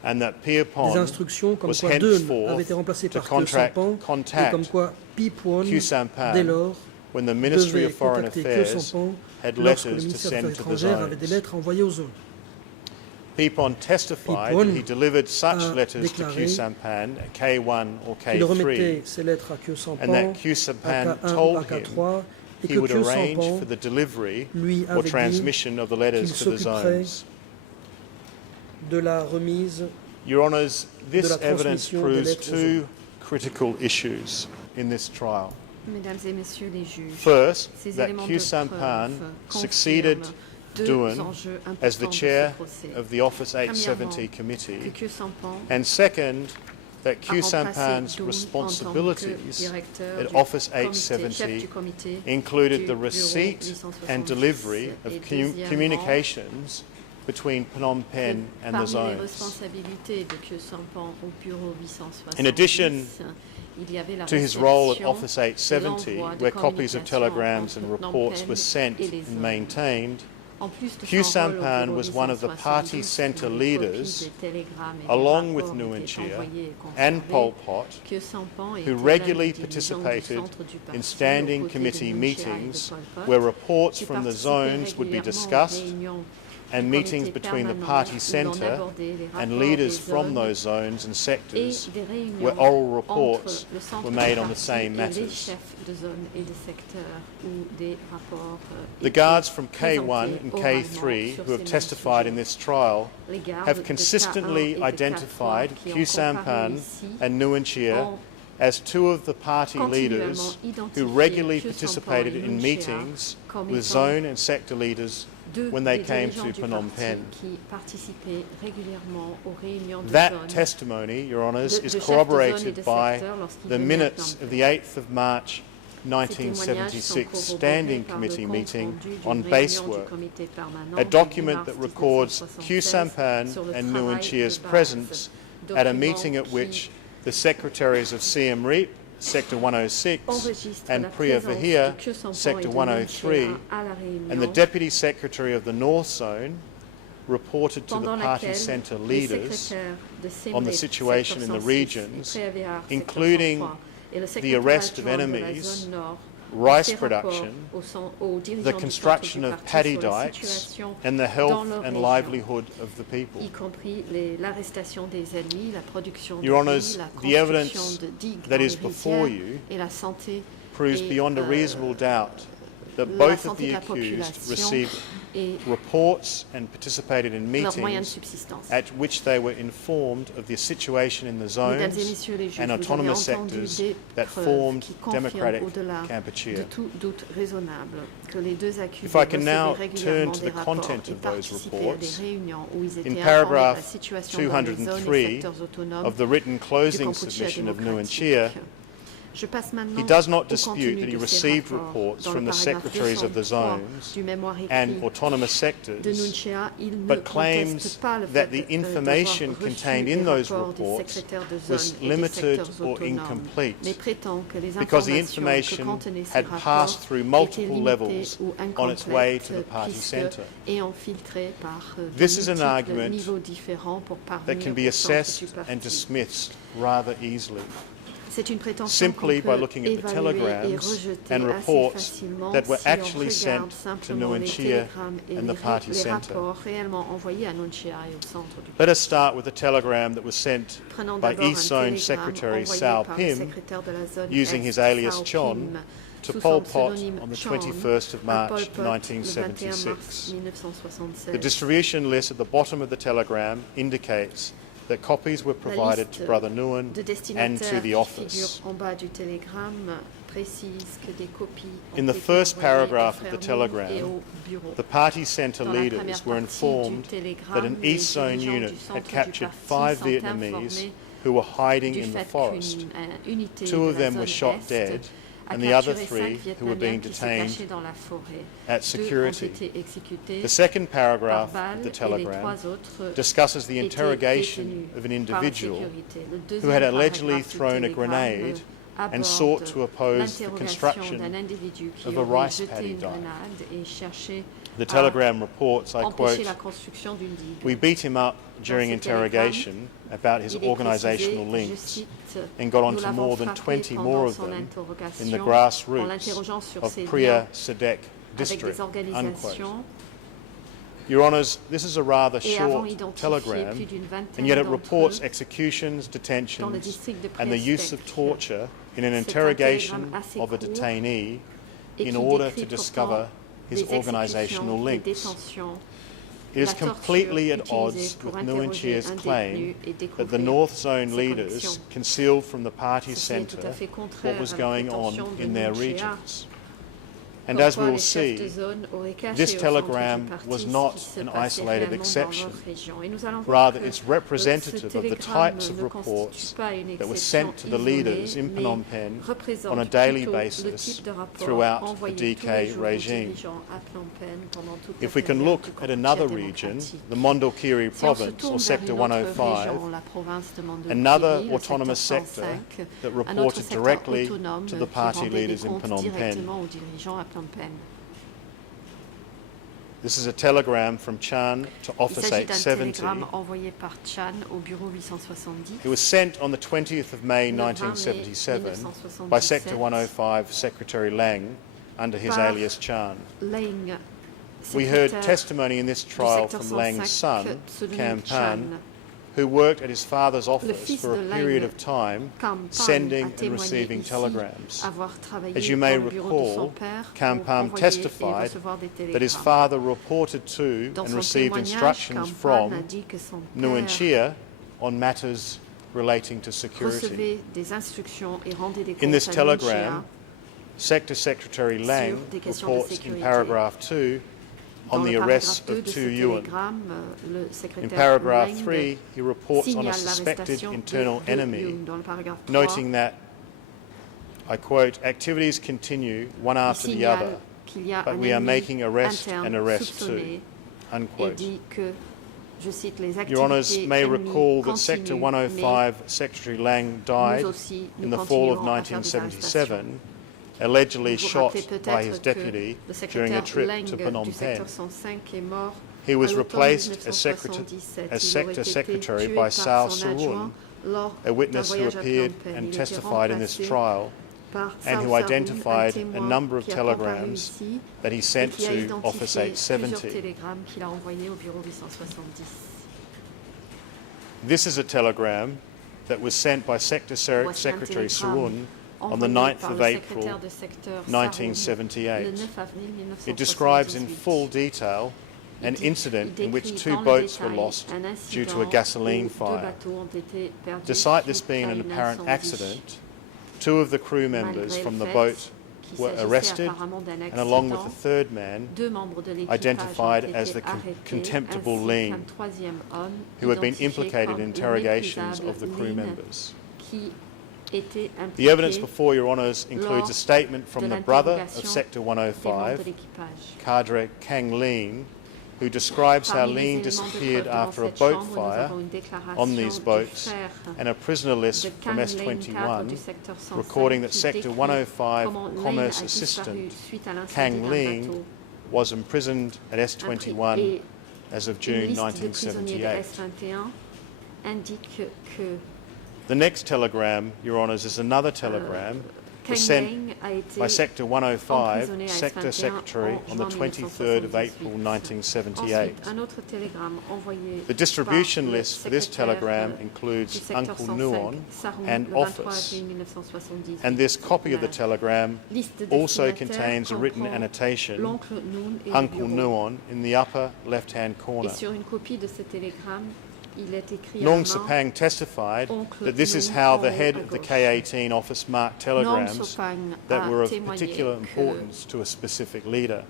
and that des Peepon instructions comme was quoi Dunn henceforth avait été remplacé to par Kyo Sampan et contact comme quoi Pipon, Q Sampan dès lors, when the Ministry devait of Foreign contacter Kyo Affairs Sampan had lorsque le letters to ministère des send Affaires to the étrangères avait des zones. lettres envoyées aux zones. Peepon testified Pipon that he delivered such a letters to déclaré Q Sampan at K1 or Il remettait K3 ces lettres à Kyo and Sampan, that Q à Sampan K1 ou à told him K3, et he que would Kyo arrange Sampan for the delivery lui or avait dit transmission of the letters qu'il to the s'occuperait zones. de la remise. Your Honours, this la evidence transmission des proves lettres aux two critical issues in this trial. Mesdames et messieurs les juges, First, ces that éléments Q de Sampan preuve succeeded confirment deux Doohan enjeux as the importants de chair ce procès. of the Office Premièrement, 870 que committee, Khieu Samphan and second, that a Khieu remplacé Sampan's Doohan en tant que responsibilities directeur at du Office chef 870 du comité included du the bureau receipt 870 and delivery of et deuxièmement, communications between Phnom Penh que and the parmi les zones. responsabilités de Khieu Samphan au bureau 870, In addition il y avait la to his role at réception Office 870, et l'envoi de where copies of communications telegrams and entre Phnom reports Penh were sent et les and zones. maintained, En plus de Khieu son rôle au Sampan bureau was one of the 870, party centre où les leaders, copies des télégrammes et des along with rapports Nguyen étaient Chia envoyées et and conservées, Pol Pot, Khieu Samphan était who l'un regularly des dirigeants du participated centre du parti in aux standing côtés de committee Nguyen Chia et de meetings Pol Pot, where reports qui from the participait zones would be régulièrement aux discussed réunions and du meetings comité between the permanent party où l'on centre abordait les and rapports leaders des from zones those zones and et sectors des réunions where oral entre reports le centre were du made on the parti same et les matters. chefs de zone et de secteur où des rapports The étaient guards from présentés K1 and oralement K3 sur who have ces mêmes testified in sujets. this trial Les gardes have de consistently K1 et de identified K3 qui ont Khieu comparé Sampan ici and Nguyen Chia ont as two of the party leaders continuellement who identifié regularly Khieu Samphan participated et in Nguyen Chia meetings comme with étant zone and sector leaders deux when they des came dirigeants to du Phnom parti Penh. qui participaient régulièrement aux réunions de That zone testimony, Your Honours, de is chefs de zone et de corroborated by secteur lorsqu'ils the venaient à minutes Phnom of Penh. the 8th of March Ces témoignages sont 1976 corroborés Standing par le Committee compte meeting rendu d'une on réunion base du work, comité permanent a du 10 document mars that records Khieu 1976 Sampan sur le and travail Nguyen de Chia's base, presence at a document meeting at qui which the secretaries of Siem Reap, Sector 106, enregistre and la Priya présence Vahia, de Khieu Samphan et Sector de Nguyen 103, Chia à la réunion, and the Deputy Secretary of the North Zone reported to the pendant party laquelle centre les leaders secrétaires de Siem on the Reap, situation secteur in the 106, regions, et Preah Vihear, secteur including 103, et le the secrétaire arrest of adjoint de la enemies, zone nord, rice fait rapport production, aux dirigeants the du construction centre du of parti paddy sur la dikes, situation and the dans health leur and région, livelihood of the people. y compris l'arrestation des ennemis, la production de Your riz, Honours, la the construction evidence de digues that dans is les before rizières you et la santé proves et, beyond a reasonable doubt that la both of santé the de la accused population received et reports and participated in leurs moyens meetings de subsistance. at which they were informed of the situation in the Mesdames et zones messieurs les juges, and vous avez autonomous entendu sectors des that preuves formed qui confirment democratic au-delà de Kampuchea. tout doute raisonnable que les deux accusés If I can recevaient now régulièrement turn to des the rapports content et of those participaient à des reports, réunions où ils étaient in informés de la paragraph situation dans les zones 203 et secteurs autonomes of the written du closing Kampuchea submission of Nguyen démocratique. Chia, Je passe maintenant he does not au dispute contenu that he de ces received rapports. reports Dans from le the paragraphe secretaries of the 203 zones du mémoire écrit and autonomous de sectors, Nguyen Chia, il ne but claims conteste pas le that fait the information d'avoir reçu contained des in those rapports des reports secrétaires de was zone et des limited secteurs or autonomes, incomplete mais prétend que les because the informations que information contenaient ces had rapports passed through étaient multiple limitées levels ou on its way to the incomplètes party puisque centre. ayant filtré par de This is an multiples argument niveaux différents pour that parvenir can be au centre assessed du parti. and dismissed rather easily. C'est une prétention Simply qu'on by peut looking at the évaluer et telegrams rejeter and assez reports facilement that were si on actually regarde sent to simplement Nguyen les Chia télégrammes et and the party les centre. rapports réellement envoyés à Nguyen Chia et au centre du Let us start with a telegram that was sent Prenons by d'abord un East Zone télégramme Secretary envoyé Sao par le Pim secrétaire de la zone using Est, his alias Sao Chon Pim, to sous Pol son Pot pseudonyme on the Chon, 21st of à March Pol Pot le 21 1976. mars 1976. The distribution list at the bottom of the telegram indicates that copies were provided to Brother Nguyen de and to destinataires the qui office. figurent en bas du télégramme précise que des copies ont In the été first envoyées paragraph au of the frère Nguyen telegram, et au bureau. The party centre Dans la leaders première were partie informed du that télégramme, an les East Zone dirigeants unit du centre had du captured parti 5 sont Vietnamese informés who were hiding du in the fait forest. qu'une unité 2 de of la them were zone shot Est dead, a and the other capturé 3 5 who were being Vietnamiens qui se detained cachaient dans la forêt. at 2 ont security. été exécutés The second par paragraph of balle the et les telegram 3 autres discusses the étaient interrogation détenus of an par la individual sécurité. Le who deuxième had allegedly paragraphe du thrown a télégramme grenade and aborde sought to oppose the l'interrogation construction d'un individu qui of a aurait rice jeté paddy une dike. grenade et cherché The à telegram reports, I empêcher quote, la construction d'une digue. "We beat him up during ce interrogation about his Il est organisational précisé, je links cite, and got nous onto l'avons more than frappé 20 pendant more of son them interrogation in the en grassroots l'interrogeant sur of ses Priya liens Sadek avec district." des Unquote. organisations Your Honours, this is a rather et avons short identifié telegram, plus d'une vingtaine and yet it d'entre reports eux executions, dans le detentions, district de and the use Priestek. of torture in an C'est un interrogation télégramme assez of a court detainee et in qui order décrit to pourtant discover his des organisational exécutions, des links. détentions, It is la torture completely at utilisée odds pour with Nguyen interroger Chia's un claim détenu et that the découvrir North Zone ses leaders connexions. concealed from the party Ceci est tout centre à fait what contraire was à la going on prétention de in their Nguyen Chia regions. And comme as quoi we will les chefs de see, zone auraient caché this au centre telegram du parti was ce not qui se an passait isolated réellement dans exception. leur région. Et nous allons voir Rather, que it's representative ce of the télégramme types of ne constitue reports pas une that were exception sent to the isolée, leaders in mais Phnom Penh représente on a daily plutôt le basis type de rapport throughout envoyé the tous les DK jours aux regime. dirigeants à Phnom Penh pendant toute If la we can période look du at Kampuchea another region, démocratique. the Mondulkiri Si on se province, tourne or vers Sector une autre 105, région, la province de Mondulkiri, another le autonomous secteur sector 105, that un autre reported secteur directly autonome to the qui party rendait des leaders in comptes Phnom Penh. directement aux dirigeants à Phnom Penh. This is a telegram from Chan to Il Office s'agit d'un 870. télégramme envoyé par Chan au bureau 870. It was sent on the 20th of May Le 20 mai 1977 1977 by Sector 105 Secretary Lang under his par alias Chan. Lang, We heard secrétaire testimony in this du trial secteur from Lang's 105, son, pseudonyme Cam Chan. Pan, who worked at his father's office fils for a de Lang, period of time, Cam Pan sending a and témoigné receiving ici telegrams. avoir travaillé As you may dans le bureau de son recall, père Cam pour Pan envoyer et testified recevoir des that his télégrammes. father reported to Dans and son received témoignage, instructions Cam Pan a from dit que son Nguyen père Chia on matters relating to security. recevait des instructions et rendait des comptes In this à telegram, Nguyen Sector Secretary Lang des questions de reports in sécurité. paragraph 2 Dans on le the arrest paragraphe 2 of de ce Tu Yuan. télégramme, le In secrétaire paragraph Lang 3, he reports on a signale suspected l'arrestation internal de enemy, Yoon. Dans le paragraphe 3, noting that, I quote, activities continue one il after the signale other, qu'il y a but un we are ennemi making arrest interne and arrest soupçonné too, et unquote. dit que, je cite, les Your Honours activités may ennemies recall that Sector continuent, 105 Secretary Lang died nous aussi, nous in the fall of continuerons à faire des 1977, allegedly Vous shot rappelez by peut-être his que deputy le during a secrétaire trip Lang to Phnom du Penh. secteur 105 est mort He was à l'automne replaced as 1977. as Il aurait Sector été Secretary tué by par Sao son Sarun, adjoint lors a d'un witness who voyage à appeared Phnom Penh. and Il était testified in this remplacé trial, par and Sao who Sarun, identified un a témoin number of qui a comparu telegrams ici that he et sent qui a to Office identifié plusieurs 870. télégrammes qu'il a envoyés au bureau 870. This is a telegram that was sent by Sector Voici un Secretary télégramme Sarun on the envoyé 9th par of le April secrétaire de secteur Sarun 1978. le 9 avril 1978. It describes in full detail an Il incident in which décrit 2 dans le boats were détail lost un due to a incident gasoline où fire. 2 bateaux ont été perdus Despite this suite being à an une apparent incendie. accident, 2 of the crew members Malgré from le the fait boat qu'il were s'agissait arrested, apparemment d'un and along with the accident, third man, 2 membres de l'équipage identified ont été as the arrêtés, contemptible ainsi Lean, qu'un troisième homme who had been identifié implicated in comme interrogations l'inépuisable of the crew Lean, members. qui était The evidence impliqué before your honours includes a statement from de the brother of l'interrogation Sector des membres de 105, l'équipage. Cadre Kang Lean, who describes how Parmi les Lean éléments de disappeared preuve devant after a cette boat chambre, nous fire avons une déclaration on these du boats frère and a prisoner list de from Kang Lane, cadre du S21 secteur 105, recording that qui Sector décrit 105 comment Lane Commerce a disparu Assistant suite à l'incendie Kang d'un Lean bateau. was imprisoned at S21 Et as of une June liste de prisonniers de 1978. S21 indique que The next telegram, Your Honours, is another telegram Kang was sent Lane a été by Sector 105, emprisonné à Sector S21 Secretary, on the en juin 23rd of 1978. April 1978. Ensuite, un autre télégramme envoyé The distribution par le list for this secrétaire, telegram du includes secteur Uncle 105, Nuon Sarun, and le 23 office, avril 1978. and this copy of the La telegram liste des also destinataires contains a written comprend annotation, l'oncle Noon et le Uncle bureau. Nuon, in the upper left-hand Et corner. sur une copie de ce télégramme, il est écrit à Nong la main Sapang testified Oncle that this is Nuon how en the haut head à of the gauche. K-18 office marked telegrams Nong Sapang that a were of témoigné particular que importance to a specific leader.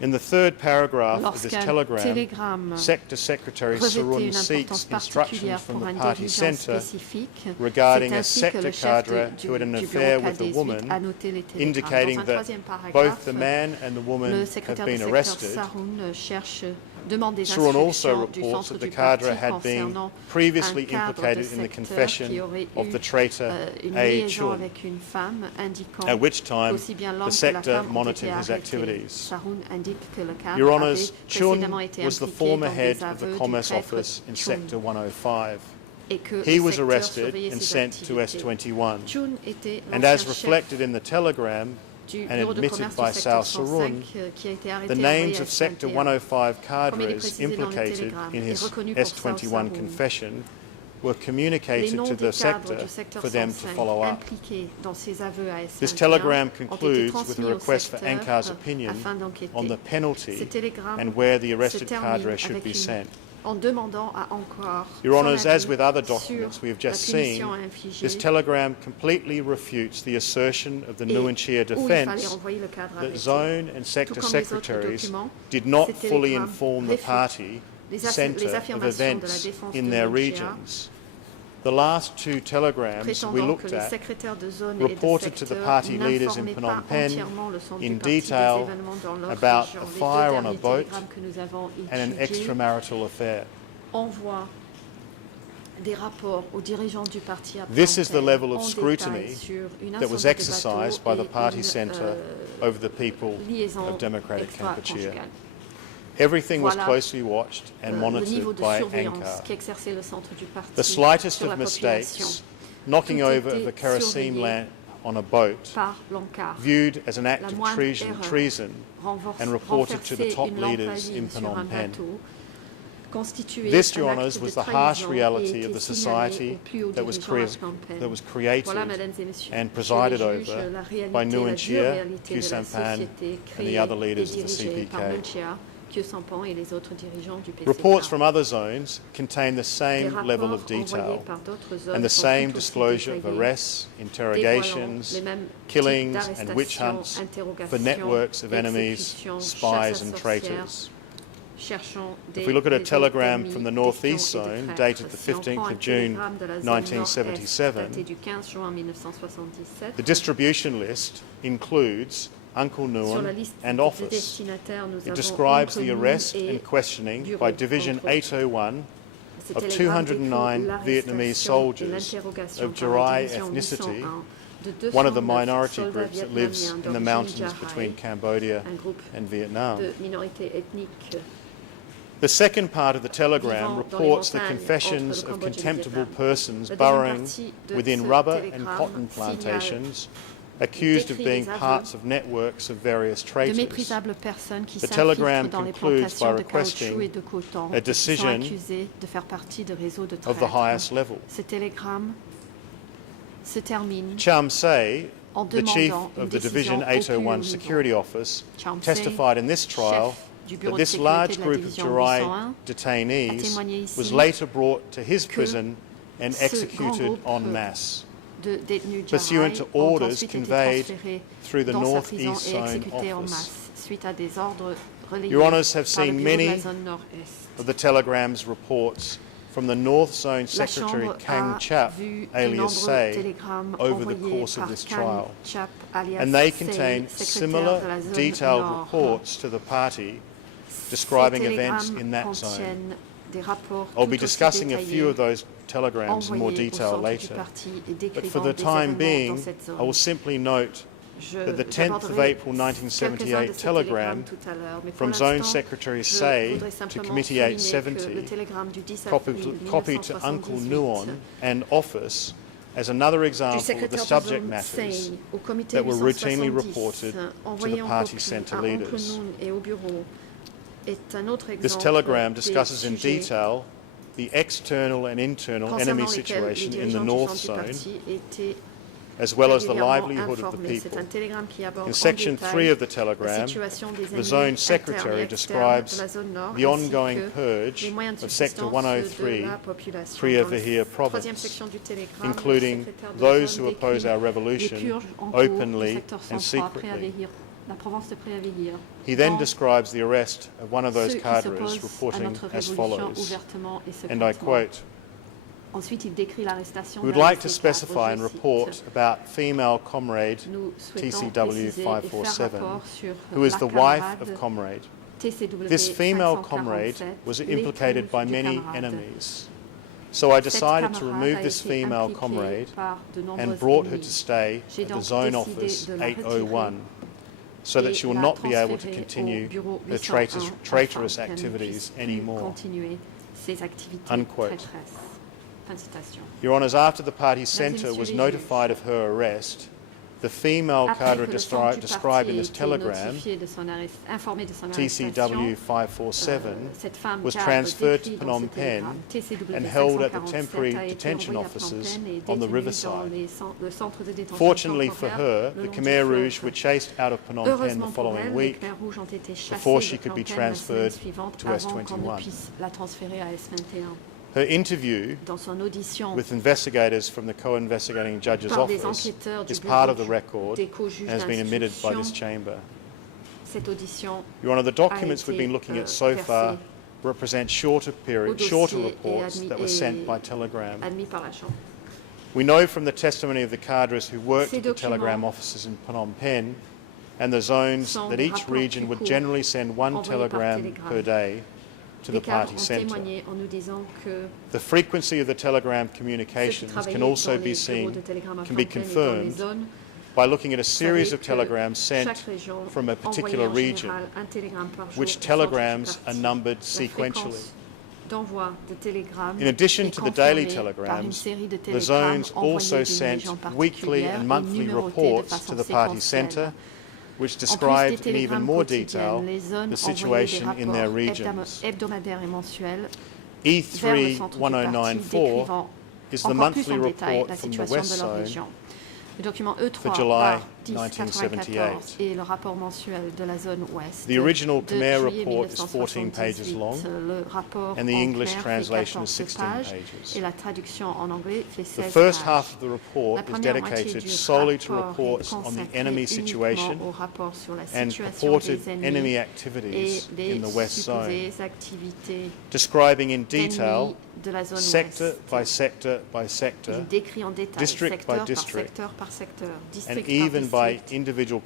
In the third paragraph of this lorsqu'un telegram, télégramme Sector Secretary revêtait Sarun une seeks importance instructions particulière from pour the un party dirigeant centre spécifique, regarding c'est a ainsi que sector le chef cadre du who had an bureau affair with a K18 woman, a noté les télégrammes. indicating Dans un that troisième both paragraphe, the man and the woman le have secrétaire been du secteur arrested. Sarun demande des Sarun also instructions du reports centre that the du parti cadre had been concernant previously un cadre implicated de in the secteur confession qui aurait of eu, the traitor une A. liaison Chun, avec une femme, indiquant at which time qu'aussi bien l'homme the que la sector femme ont été monitored his arrêtés. activities. Sarun indique que le cadre Your avait Honours, Chun précédemment été was the impliqué former dans head des of aveux the du Commerce traître Office in Chun, Sector 105. et que He le was secteur arrested surveillait and ses sent to activités. S21. Chun était And l'ancien as chef reflected in the telegram du and bureau de admitted commerce by du secteur Sao 105 Sarun, qui a été arrêté the et envoyé names à of Sector S21. 105 Comme il est cadres précisé dans le implicated télégramme in et his reconnu pour Sao S21 Sarun, confession were les communicated noms to des the cadres sector du secteur for them to 105 follow up. impliqués dans ces aveux à S21 This telegram ont été concludes with a transmis au request for secteur Ankar's opinion afin d'enquêter. on the Ce penalty télégramme and where the se arrested termine cadre should avec be une sent. en demandant à encore Your son Honours, avis as with other sur documents we have la just punition seen, à infliger, this telegram completely refutes the assertion of the et Nuanchia où il fallait defence renvoyer le cadre that arrêté. zone and Tout sector comme les autres secretaries documents, did not ces fully télégrammes inform the réfutent party les centre of affirmations de la events défense in de their Nuanchia, regions. The last two telegrams we prétendant que looked les at secrétaires de zone et de reported to the secteur party leaders in n'informaient Phnom pas Penh entièrement le centre in du parti des detail événements dans leur about région. a Les deux fire on a derniers boat télégrammes que nous avons and an étudiés extramarital affair. envoient des rapports aux dirigeants du parti à This is the Phnom level Penh of en scrutiny détail sur une that was incendie de exercised by bateau the party et centre une, over the people liaison of Democratic Kampuchea. extra-conjugale. Everything was Voilà, closely watched and Le niveau monitored de by surveillance ANCAR. qu'exerçait le centre du parti The slightest sur of la mistakes, population knocking Tout over était of a kerosene surveillé lamp on a boat, par l'ANCAR. viewed as an act La of moindre erreur, treason and reported to the renverser top une lampe à leaders in huile sur un Phnom Penh. bateau, constituait This, Your un acte Honours, de was the harsh trahison reality et of the était society signalé au plus haut that was, dirigeant à Phnom Penh. that was created Voilà, mesdames et messieurs, and je presided les juge over la réalité, by la dure Nuanchia, réalité Khieu de la Samphan société and the créée other et leaders of the dirigée par CPK. Nuanchia, Khieu Samphan et les autres dirigeants du PCK. Reports from other zones contain the Des same level rapports of detail envoyés par d'autres zones and the sont same tout aussi disclosure of détaillés, arrests, dévoilant interrogations, les mêmes killings types and witch hunts d'arrestations, for networks of enemies, exécutions, spies chasse à and sorcières, traitors. cherchant If we look at a des telegram ennemis, from the d'espions northeast et de zone traîtres. dated the Si on 15th prend un of June télégramme de la zone 1977, nord-est, daté du 15 juin 1977, the distribution list includes Uncle sur la Nuon liste and des office. destinataires, nous It avons describes Oncle the Nuon arrest et and questioning Bureau by Division contre 801 Ce of télégramme décrit 209 Vietnamese soldiers l'interrogation of par la Jarai division ethnicity, 801 de 209 one of the minority soldats groups that lives vietnamiens in the d'origine mountains Jarai, between Cambodia un groupe and Vietnam. de minorités ethniques The second part of the telegram vivant dans les reports the montagnes confessions entre le of Cambodge et le contemptible Vietnam. persons La deuxième burrowing partie de within ce rubber and télégramme cotton signale plantations, accused of décrit being les aveux parts of networks of various de traitors. méprisables personnes qui The s'infiltrent telegram dans les concludes plantations by de caoutchouc requesting et de coton a et qui sont decision accusées de faire partie de réseaux de of the highest traîtres. level. Ce télégramme se termine Cham Say, en the chief demandant une of the Division décision au plus haut 801 niveau. Security Office, Cham Say, testified in this trial chef du that bureau de this sécurité large de la group of division Jarai 801, a detainees témoigné ici was later brought to his que prison and ce executed grand en groupe masse. de détenus Pursuant Jarai to ont orders ensuite été conveyed transférés through the dans sa North prison East et Zone exécutés en Office. masse suite à des ordres relayés Your Honours have par le seen bureau de la many zone nord-est. of the telegram's reports from the North Zone La Secretary Chambre Kang a Chap, vu de alias nombreux Say, télégrammes over the envoyés course par of this Kang trial. Chap, alias And they Say, contain secrétaire similar de la zone detailed nord. reports to the party Ces describing events télégrammes in that zone. contiennent des rapports I'll be tout aussi discussing a few détaillés of those telegrams in more envoyés au detail centre du later. parti et But décrivant for the des time événements being, dans cette zone. I will simply note that the 10th of J'aborderai April quelques-uns de 1978 ces telegram télégrammes tout à l'heure, mais pour from Zone l'instant, Secretary je Say voudrais to simplement Committee souligner que le 870, télégramme du 10 copied avril copied to Uncle 1978 Nuon and Office as another du example of the secrétaire de subject zone matters Say au comité that were routinely 870, reported to envoyé the en party copie centre à leaders. Oncle Noon et au bureau est un autre exemple This telegram des discusses in sujets detail the external and internal enemy concernant lesquels les situation in the dirigeants du North centre du Zone, parti étaient as well as the régulièrement livelihood of the informés. C'est people. un télégramme qui aborde In en section détail 3 of the la telegram, situation des the ennemis Zone internes et Secretary externes de describes la zone nord, the ainsi ongoing que purge les moyens de of Sector subsistance 103, de la population. Priyavahir Dans la troisième province, section du télégramme, including le secrétaire de those zone who oppose décrit our les revolution purges en cours du openly secteur and 103, secretly. Priyavahir, la province de Priyavahir. He then Dans describes the arrest of one of those ceux qui cadres s'opposent à reporting notre as révolution follows, ouvertement et and I secrètement. quote, Ensuite, il décrit l'arrestation "We would d'un de like to ces cadres, specify and je report cite, about female comrade Nous souhaitons TCW préciser et faire 547, rapport sur who is la the wife camarade of Comrade. TCW This female 547, comrade was l'épouse implicated by du many camarade. enemies. So I Cette decided to camarade remove a this été female impliquée comrade par de and nombreux brought her to ennemis. stay J'ai at the donc Zone décidé Office de la 801 so that et she will la not be able to transférer au continue bureau her 801 traitorous afin qu'elle ne activities puisse plus anymore." continuer ses activités Unquote. traîtresses. Fin de citation. Your Honours, after the party et centre messieurs was les notified of her arrest, the female Après cadre que le centre du described in parti this ait été telegram, notifié de son informé de son arrestation, TCW 547, cette femme was cadre transferred to décrit dans Phnom ce Penh télégramme, TCW and held at the 547 temporary a été detention envoyée à Phnom offices Penh et on the détenue riverside. dans le centre de détention Fortunately for temporaire her, le the long du Khmer fleuve. Rouge were chased out of Phnom Penh Heureusement the pour following elle, les week Khmer Rouges ont été chassés before she de could be Phnom Penh la semaine transferred suivante to avant qu'on S21. ne puisse la transférer à S21. Her interview Dans son audition with investigators from the co-investigating judge's par des office enquêteurs du is part of the bureau record des co-juges and has been admitted by this d'instruction, chamber. cette audition Your Honour, the documents été, we've been looking at so far versée represent shorter dossier reports et that were sent by telegram. admis par la Chambre. We know from the testimony of the cadres who worked Ces at the documents telegram offices in Phnom Penh and the zones sont that des each rapports region plus would courts generally send one envoyés par telegram télégramme. per day to Les the cadres party ont centre. témoigné en nous disant que The frequency of the telegram ceux qui communications travaillaient can also dans be les bureaux seen, de télégramme à can be Phnom Penh et dans les confirmed zones, by looking at a vous savez series of que telegrams sent chaque région from a particular envoyait en region, général un télégramme par jour which au centre du telegrams parti. are numbered La sequentially. fréquence d'envoi de télégrammes In addition est to the daily confirmée par une telegrams, série de the télégrammes zones envoyés also d'une sent région weekly particulière and et monthly numérotés de reports façon to the party séquentielle. centre, which En plus des described in even télégrammes more quotidiens, detail les zones the envoyaient situation des in their rapports regions. hebdomadaires et mensuels vers le E3 centre du parti 1094 décrivant is the encore plus monthly en détail report la from the situation West de leur Zone région. Le document for E3 July par 1978. 1094 et le rapport mensuel de la zone ouest. The original de Khmer juillet report is 14 1978. pages long, Le rapport and the en English khmer fait translation is 14 16 pages pages. et la traduction en anglais fait The 16 first pages. half of the report La is première moitié dedicated du solely to rapport est reports on the consacrée enemy uniquement situation au rapport sur la and situation purported des ennemis enemy et activities des in the West Zone, supposées activités describing in detail, ennemies de la zone sector ouest. by sector by sector, Il décrit en détail, district secteur by par district, secteur par secteur, and district even par by district, individual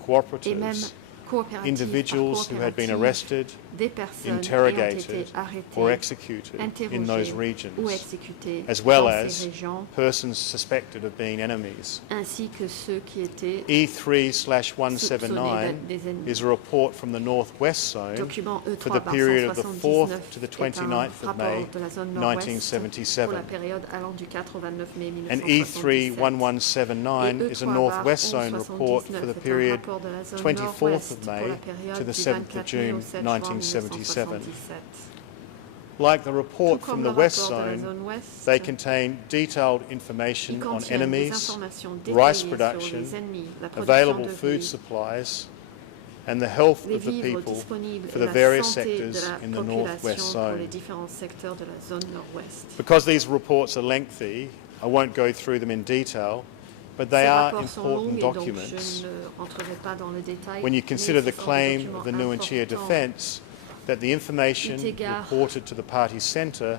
et même cooperatives, coopérative individuals par who had been coopérative, arrested, des personnes ayant été interrogated, arrêtées, or executed in those interrogées ou regions, exécutées as well dans as ces régions, persons suspected of being enemies. ainsi que ceux qui étaient E3/179 des ennemis. is a report from the Northwest Zone Document for E3 the par period of the 4th 179 to the est un 29th of rapport May de la zone nord-ouest 1977. pour la période allant du 4 au 29 mai And 1977. E3/1179 is a Northwest Zone report for the period 24th of May to the 7th of June 1977. Like the report from the West Zone, they contain detailed information on enemies, rice production, available food supplies, and the health les of the vivres people disponibles for et the la various santé de sectors la in the Northwest population pour les Zone. différents secteurs de la zone nord-ouest. Because these reports are lengthy, I won't go through them in detail, but they Ces are rapports sont longs important et donc documents je ne rentrerai pas dans le détail. when you mais consider ce the sont des claim documents of the Nuanchia importants defence that the information Eu égard reported to the party centre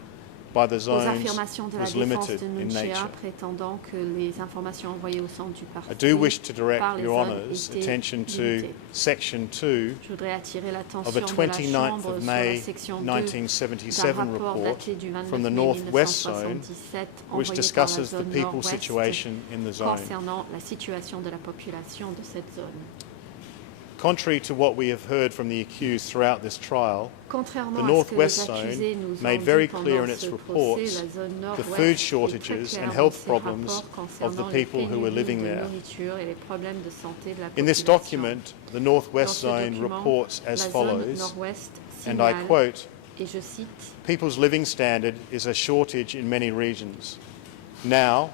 by the aux zones affirmations de la was défense limited de in Nunchia nature. prétendant que les informations envoyées au centre du parti I do wish to par direct les Your zones Honour's étaient attention to limitées. Section 2 Je voudrais attirer l'attention of a de la 29th Chambre of sur la May section 2 d'un 1977 rapport report daté du 29 from the mai Northwest Zone 1977 which envoyé par la discusses the zone people's nord-ouest situation in the zone. concernant la situation de la population de cette zone. Contrary to what we have heard from the accused throughout this trial, Contrairement the à ce que les Northwest accusés Zone nous ont made dit very pendant clear in ce its procès, reports la zone the nord-ouest food est très shortages claire and dans health ses problems rapports of the concernant les people who were pénuries living de there. nourriture et les problèmes de santé de la In this population. document, the Northwest Dans ce Zone document, reports la as zone follows, nord-ouest and I signale, quote, et je cite, "People's living standard is a shortage in many regions. Now,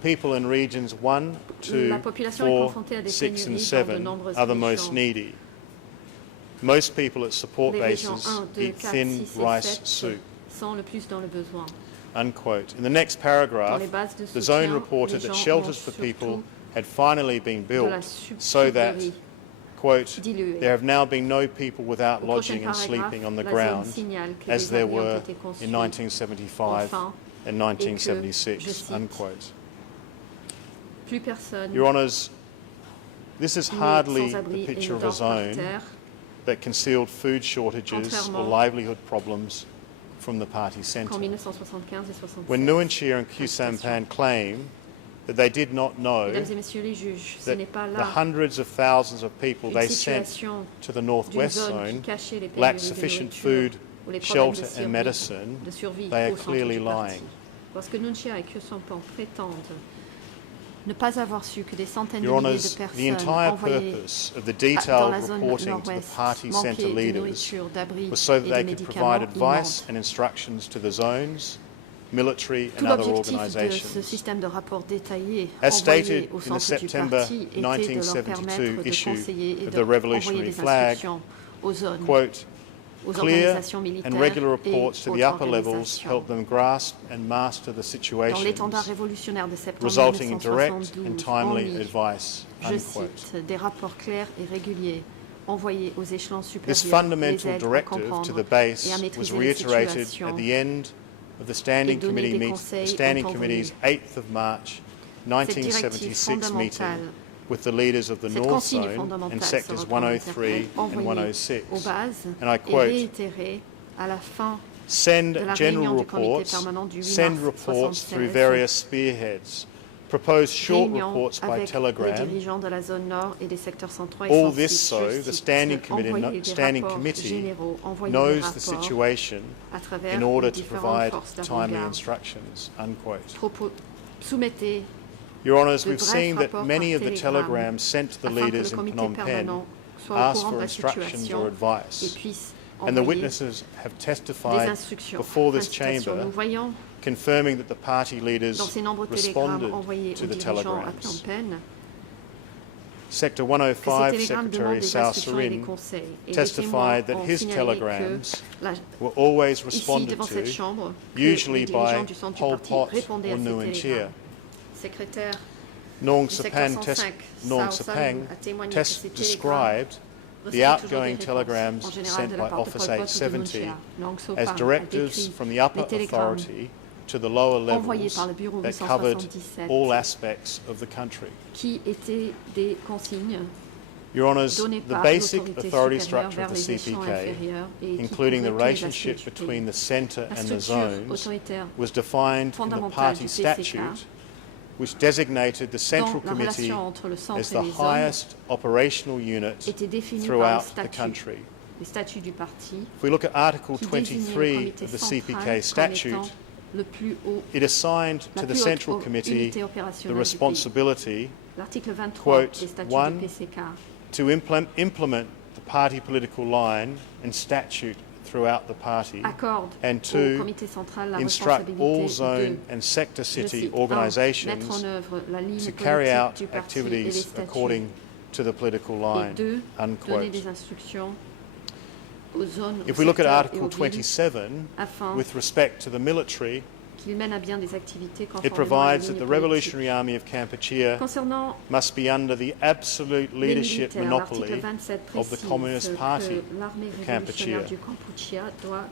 people in regions 1, 2, La population est 4, confrontée à des 6 and pénuries dans de 7 nombreuses are the most régions. needy. Most people at support Les régions bases 1, 2, eat 4, thin 6 et rice 7 soup." sont le plus dans le besoin. Unquote. In the next Dans paragraph, les bases de the zone soutien, reported les that gens shelters mangent for surtout people had finally been de la built so that, sucrerie quote, diluée. there have now been no people without Au prochain lodging and paragraphe, sleeping on the la ground zone signale que as les there abris ont were été construits in 1975 enfin, and et que, je 1976, cite, unquote. plus personne Your Honours, this is n'est hardly sans abri the et picture ne of a dort par zone terre. that concealed food shortages or Contrairement livelihood problems from the party Qu'en centre. 1975 et 67. When Nuanchia and Q-Sampan claim that they did not know Mesdames et messieurs les juges, ce that n'est pas the là hundreds of thousands of people une they sent situation to the d'une Northwest zone qui Zone cachait les lack pénuries de sufficient nourriture food, ou les problèmes shelter de and survie, medicine, de survie they are au centre clearly du parti. lying. Lorsque Nunchia et Kyosampan prétendent Ne pas avoir su que des centaines de Your milliers Honours, de the entire personnes envoyées purpose of the dans detailed la zone reporting to the nord-ouest party centre manquaient de leaders nourriture, d'abris was so that et they de could médicaments, provide ils advice mentent. and instructions to the zones, military Tout and other l'objectif de ce organisations. système de rapport détaillé As envoyé stated au in the centre du September parti était de leur 1972 permettre de issue conseiller et of the d'envoyer Revolutionary des Flag, instructions aux zones, quote, aux clear organisations militaires and regular et reports to the autres upper levels organisations. help them grasp and master the Dans situations, l'étendard révolutionnaire de septembre resulting in direct 1972, and timely on lit, advice, je unquote. cite, des rapports clairs et réguliers envoyés aux échelons This supérieurs, les fundamental aident à directive to comprendre the base et à was maîtriser les reiterated situations at the end of the Standing et donner Committee des the conseils Standing en temps Committee's venu. 8th of March Cette directive 1976 meeting fondamentale, with the leaders of the cette North consigne Zone and fondamentale sectors se reprend, 103 and envoyée 106. aux bases And I et quote, réitérée à la fin send de la general réunion du comité reports, permanent du 8 send mars reports through 76, various spearheads, propose short réunion reports by avec les telegram, dirigeants de la zone nord et des secteurs centraux et all centres, this so je the cite, Standing envoyer des Standing rapports Committee généraux, envoyer des knows the rapports situation à travers in order les to différentes provide forces timely d'avant-garde. instructions, unquote. Soumettez Your Honours, de we've brefs seen that rapports many par of the télégramme telegrams sent to the afin que leaders le in comité Phnom Penh permanent soit au asked courant for de la instructions situation or et advice, puisse and the envoyer witnesses have des testified instructions. before this Fin de citation. chamber, Nous voyons confirming that the party dans leaders ces nombreux télégrammes responded envoyés to aux the dirigeants à Phnom telegrams. Penh Sector que ces 105 télégrammes demandent Secretary des Sao instructions et des Surin conseils. Et les témoins testified that ont his signalé telegrams que la- were always ici, responded devant cette to, chambre, que usually les dirigeants by du centre du Pol parti Pot répondaient or à ces Nguyen Chia. télégrammes. Secrétaire Nong du secteur Sapan 105, Nong Sao Sapang Salun a témoigné que ces télégrammes described the reçoivent toujours outgoing des telegrams réponses, en général sent de by la part de Office Pol Pot ou de 870 Nguyen Chia. Nong Sopang as a directives décrit from the upper les télégrammes authority to the lower envoyés levels par le bureau that covered 877 all aspects of the country. qui étaient des consignes Your Honours, données the par basic l'autorité authority supérieure structure vers of the les échelons CPK, inférieurs et qui including the couvrait tous les aspects relationship du pays. between the centre La and the structure zones, autoritaire was defined in the fondamentale party du PCK, statute, which designated the Central dont la Committee relation entre le centre as et the les zones highest operational unit était définie par throughout le the statut, country. les statuts du parti If we look at Article qui désignait le 23 comité of the central CPK comme statute, étant le plus haut, it assigned la to the plus Central haute Committee unité opérationnelle the du pays. responsibility L'article 23 quote, des statuts one, du PCK to implement the party political line and statute throughout the party, accorde and au two, comité central la instruct all responsabilité zone de, and sector je city cite, 1, organisations mettre en œuvre la ligne to carry politique out du parti et les activities statuts, according to the political et line, 2, donner unquote. des instructions aux zones, If aux we look at secteurs et Article aux villes 27, afin with respect to the military, qu'ils mènent à bien des activités it conformément à la provides that ligne the politique. Revolutionary Army of Kampuchea Concernant must be under the absolute les leadership militaires, l'article monopoly 27 of the précise Communist Party que l'armée of révolutionnaire Kampuchea. du Kampuchea doit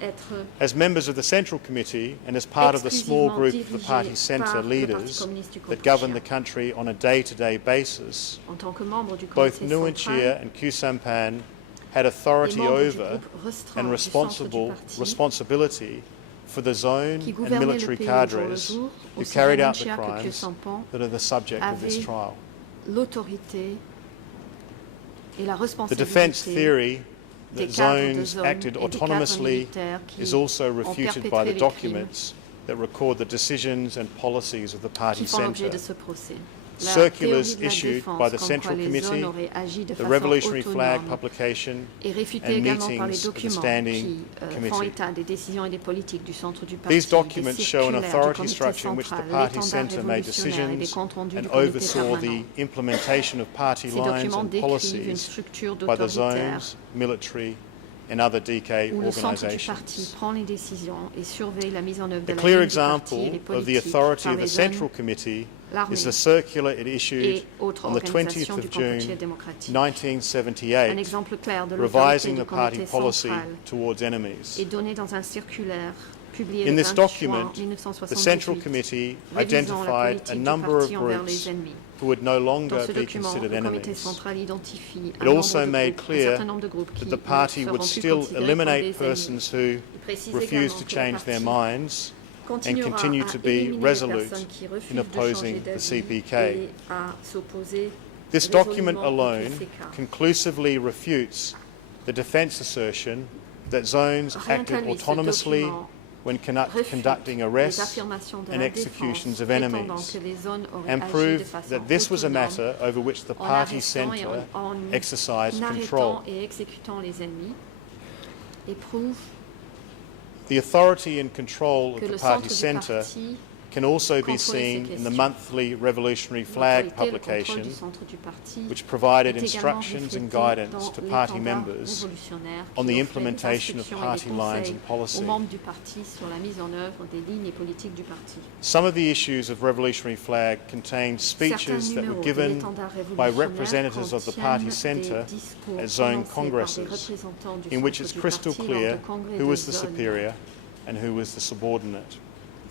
être As members of the Central Committee and as part of the small group of the party dirigée centre par le leaders Parti communiste du that govern the Kampuchea. country on a day-to-day basis, En tant que membre du both comité Nguyen central, Chia and Khieu Samphan had les authority membres du over groupe restreint and du centre du parti responsibility for the zone qui and gouvernaient le military pays au jour le cadres jour, who aussi carried bien out the Chia que Khieu crimes Samphan, that are the subject of this avaient trial. l'autorité et la The responsabilité defence theory des that cadres de zones zone acted et des cadres autonomously militaires qui is also ont refuted by perpétré the les crimes documents that record the decisions and policies of the party qui font l'objet centre. de ce procès. La Circulars théorie de la issued défense, by the comme Central quoi les Committee, zones auraient agi de the façon Revolutionary Flag autonome, publication, est réfutée and également par les meetings of the documents Standing qui font Committee. état des décisions et des politiques du centre du parti, These documents des show an circulaires du authority comité structure in which the central, party l'étendard centre made révolutionnaire et des decisions comptes rendus and du comité oversaw permanent. the implementation of party Ces lines documents and décrivent une policies structure by the d'autoritaire zones, military and other DK où le centre du parti organisations. prend les décisions et surveille la mise en œuvre de A la clear ligne du parti et example les of the politiques authority par of the les zones, Central Committee l'armée is the circular it issued et autres on the 20th organisations of du June Kampuchea démocratique. 1978, Un exemple clair de l'autorité revising du the party comité policy central towards enemies. est donné dans un circulaire publié In le this 20 document, juin the Central 1978, Committee révisant la identified politique a du number of parti envers groups les ennemis. who would no Dans longer ce be document, considered le comité enemies. central identifie It un, nombre also de made groupes, un clear certain nombre de groupes qui that ne the party seront would plus still considérés comme eliminate des persons ennemis. who Il précise refuse également to que le change their parti minds and continuera continue à to be éliminer les resolute personnes qui in refusent de opposing changer the d'avis CPK. et à s'opposer This document résolument au alone PCK. conclusively refutes the defence assertion that zones Rien acted qu'à lui, ce autonomously document when refute conducting les arrests affirmations de and la executions défense of prétendant enemies, que les zones auraient and agi de proved façon that this was a autonome matter over which the en party arrestant et centre en exercised arrêtant control. et exécutant les ennemis, et prouve The authority and control of que the le party centre du centre parti, can also be contrôler ces seen in the questions. monthly Revolutionary Flag l'autorité, le contrôle publication, du centre du parti, which provided est également instructions and reflété guidance dans to party l'étendard members révolutionnaire on qui the offrait des implementation of instructions et party des lines conseils and policy. aux membres du parti sur la mise en œuvre des lignes et politiques du parti. Some of the issues of Revolutionary Flag contained speeches Certains that were numéros de given l'étendard by révolutionnaire representatives of the party contiennent centre des discours at zone prononcés par des congresses, représentants du in which centre it's du crystal parti lors clear de congrès who de was the zone, superior and who was the subordinate.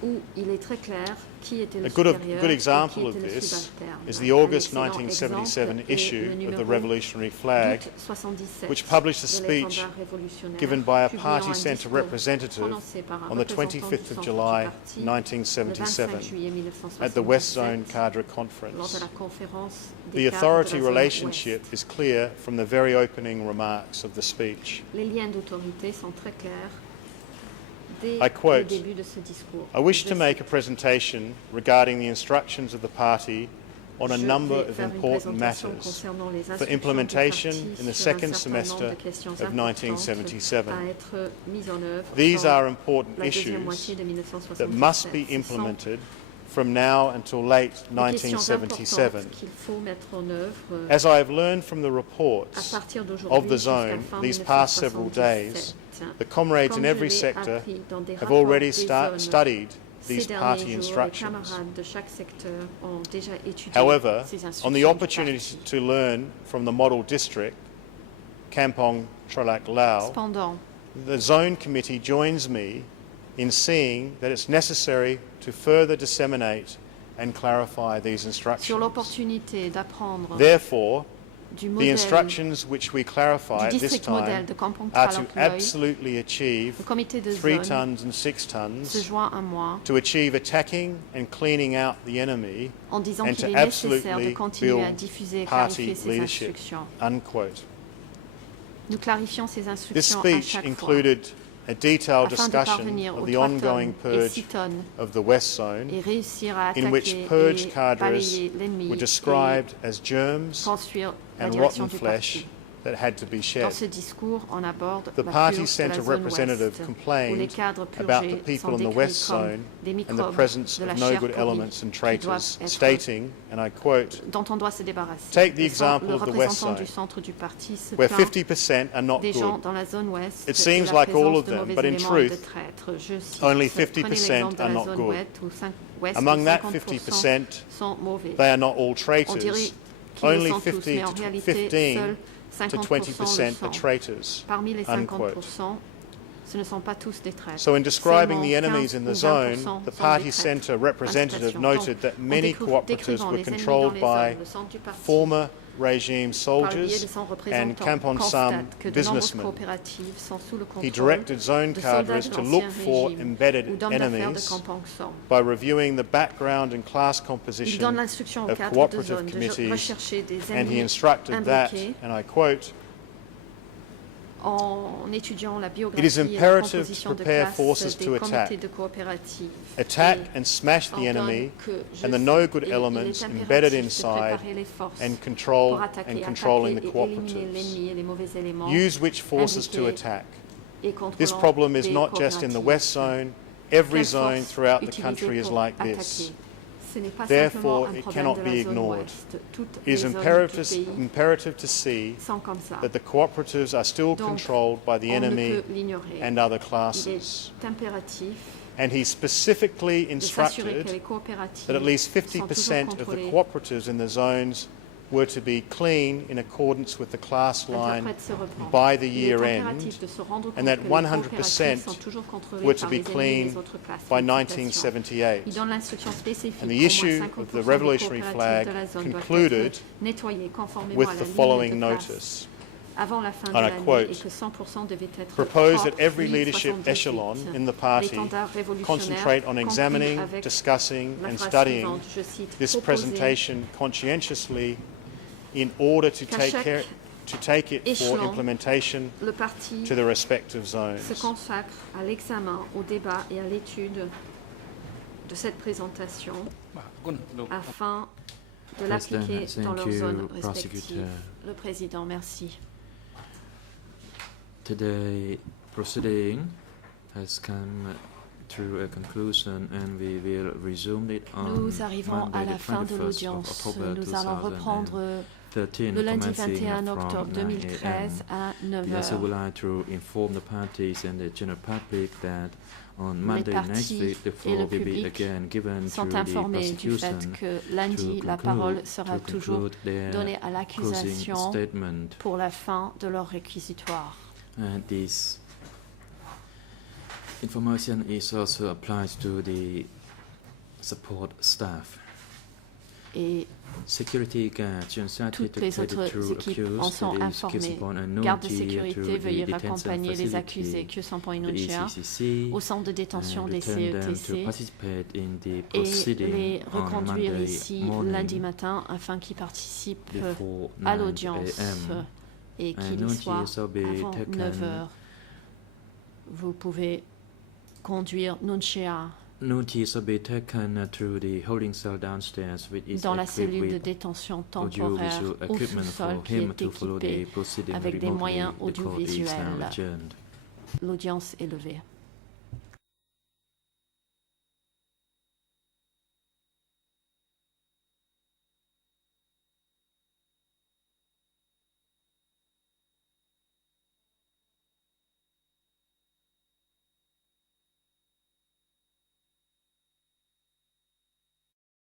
où il est très clair qui était le A good supérieur good et example qui of était le this subalterne. is the Un August excellent 1977 exemple est issue le of the numéro Revolutionary Flag, d'août 77 which published a de speech l'étendard révolutionnaire, given by a publiant party un centre discours representative prononcé par un on the représentant du 25th of centre July du parti le 1977 25 juillet at the West 1977 Zone Cadre lors de Conference. la conférence The des cadres de authority la zone relationship ouest. is clear from the very opening remarks of the speech. Les liens d'autorité sont très clairs dès I quote, le début de ce discours. I wish Je to make a cite, presentation regarding the instructions of the party on a Je number vais of faire une important présentation matters concernant les for instructions implementation du parti in the sur un second certain nombre semester de questions of importantes 1977. à être mises en œuvre These dans are important la deuxième issues moitié de 1977. that must be Ce sont implemented from now until late des questions 1977. importantes qu'il faut mettre en œuvre As I have learned from the à reports partir of d'aujourd'hui the jusqu'à zone fin these past several days, 1977. the comrades Comme in je every l'ai sector appris dans des have rapports already des zones studied ces these derniers party jours, les instructions. camarades de chaque secteur ont déjà étudié However, ces on instructions the du opportunity parti. to learn from the model district, Kampong Tralak Lao, Cependant, the zone committee joins me in seeing that it's necessary to further disseminate and clarify these sur instructions. l'opportunité d'apprendre Therefore, du the modèle instructions which we clarify du at this district modèle time de Kampong are to Tralak Loy, absolutely achieve le comité de 3 zone tons and 6 se tons, joint à moi to achieve attacking and cleaning out the enemy, en disant and qu'il to est nécessaire de absolutely continuer à build diffuser et party clarifier ces leadership. instructions. Unquote. Nous clarifions ces This instructions à speech chaque fois included a detailed afin de discussion parvenir of aux the 3 ongoing tonnes et purge 6 tonnes of the West Zone, et réussir à in which attaquer purged et cadres balayer l'ennemi were et described as germs construire la and direction rotten du flesh parti. that had to be Dans shed. ce discours, on aborde The la party purge de la centre zone representative ouest, où les complained cadres about the purgés people sont in the décrits West comme Zone des and the microbes presence de la of no chair good pourrie elements and qui traitors, doivent être stating, and I quote, dont on doit se débarrasser. Take the Le example of the West représentant Zone, du centre du parti se where plaint 50% are not des gens good. dans la zone ouest It de seems la like all présence of de them, mauvais but in éléments et de truth, traîtres. Je cite, only prenez 50% l'exemple de are la not zone good. ouest, Among où that 50% 50%, sont mauvais. they are not all On traitors. dirait qu'ils Only le sont tous, 50 mais en to réalité, 15 seuls to 50% 20% le are sont. traitors. Parmi les 50%, Unquote. ce ne sont pas tous des traîtres. So in describing the Seulement enemies in the 15 ou zone, 20% the sont party des traîtres. centre representative Fin de noted citation. that Donc, many en cooperatives décrivant were les ennemis controlled dans les by zones, le centre du parti, former regime par le biais de soldiers son and représentant, Kampong constate Sam que de nombreuses businessmen. coopératives sont sous le He contrôle directed zone de soldats cadres de to l'ancien look for régime embedded ou d'hommes d'affaires de enemies Kampong Sam. by reviewing the background and class Il composition donne l'instruction aux of cadres de cooperative zone de committees, rechercher des and he ennemis instructed that, imbriqués and I quote, en étudiant la It is biographie et la imperative to composition de prepare classe forces des to comités attack. de coopérative. Attack Et and smash the ordonne enemy que, je and the cite, no good il est elements impératif embedded de inside préparer les forces and control pour attaquer, and controlling the attaquer et éliminer cooperatives. l'ennemi et les mauvais éléments Use which forces to imbriqués attack. et contrôlant This problem is les not just in the coopératives. West Zone. Every Quelles zone forces throughout the utiliser country is pour like attaquer? this. Ce n'est pas Therefore, simplement un it problème cannot de be la zone ignored. ouest. Toutes It les is zones du pays imperative to see sont comme ça. that the cooperatives are still Donc, controlled by the on ne enemy peut l'ignorer. and other Il classes. est impératif And he specifically de s'assurer que instructed les coopératives that at least sont toujours 50% of the contrôlées. cooperatives in the zones were to be clean in accordance with the class line L'interprète se reprend. by the Il est year impératif end, de se rendre compte and that que les 100% coopératives sont toujours contrôlées were to par be les ennemis clean des autres classes. by Félicitations. 1978. Il donne l'instruction spécifique And the qu'au moins issue 50% of the des revolutionary coopératives flag de la zone doivent concluded être nettoyées conformément with à la the ligne following de classe notice. avant la fin de And I l'année quote, et que 100% devait être Propose propre, that every ligne leadership 78. echelon in the party L'étendard révolutionnaire concentrate on conclut examining, avec discussing la and phrase studying suivante, je cite, this proposer presentation conscientiously in order to qu'à take chaque care to take it for échelon, implementation le parti to the respective se zones. consacre à l'examen, au débat et à l'étude de cette présentation afin de l'appliquer President, dans thank leurs you, zones respectives. Prosecutor. Le Président, merci. Today, proceeding has come to a conclusion and we will resume it on Nous arrivons Monday, à la the fin de 21st of l'audience. October Nous allons reprendre 2013, le lundi commencing 21 from octobre 9 2013 à We also 9h. would like to inform the parties and the general public that on Monday next parties week the et floor le will be public again given sont to the informés du prosecution fait que lundi, to la conclude- parole sera to toujours conclude their donnée à closing l'accusation statement. pour la fin de leur réquisitoire. And this information is also applied to the support staff. Et Security guards and toutes les autres équipes en sont informées. Gardes de sécurité, veuillez accompagner les accusés Kyusampon et Nunchea au centre de détention des CETC et les reconduire ici lundi matin afin qu'ils participent à l'audience et qu'il y soit avant 9h. Vous pouvez conduire Nunchea Notice will be taken to the holding cell downstairs, which is dans la equipped cellule de with détention temporaire audiovisual au equipment sous-sol for qui him est to follow the équipée proceeding avec des remotely. moyens The court is now audiovisuels. adjourned. L'audience est levée.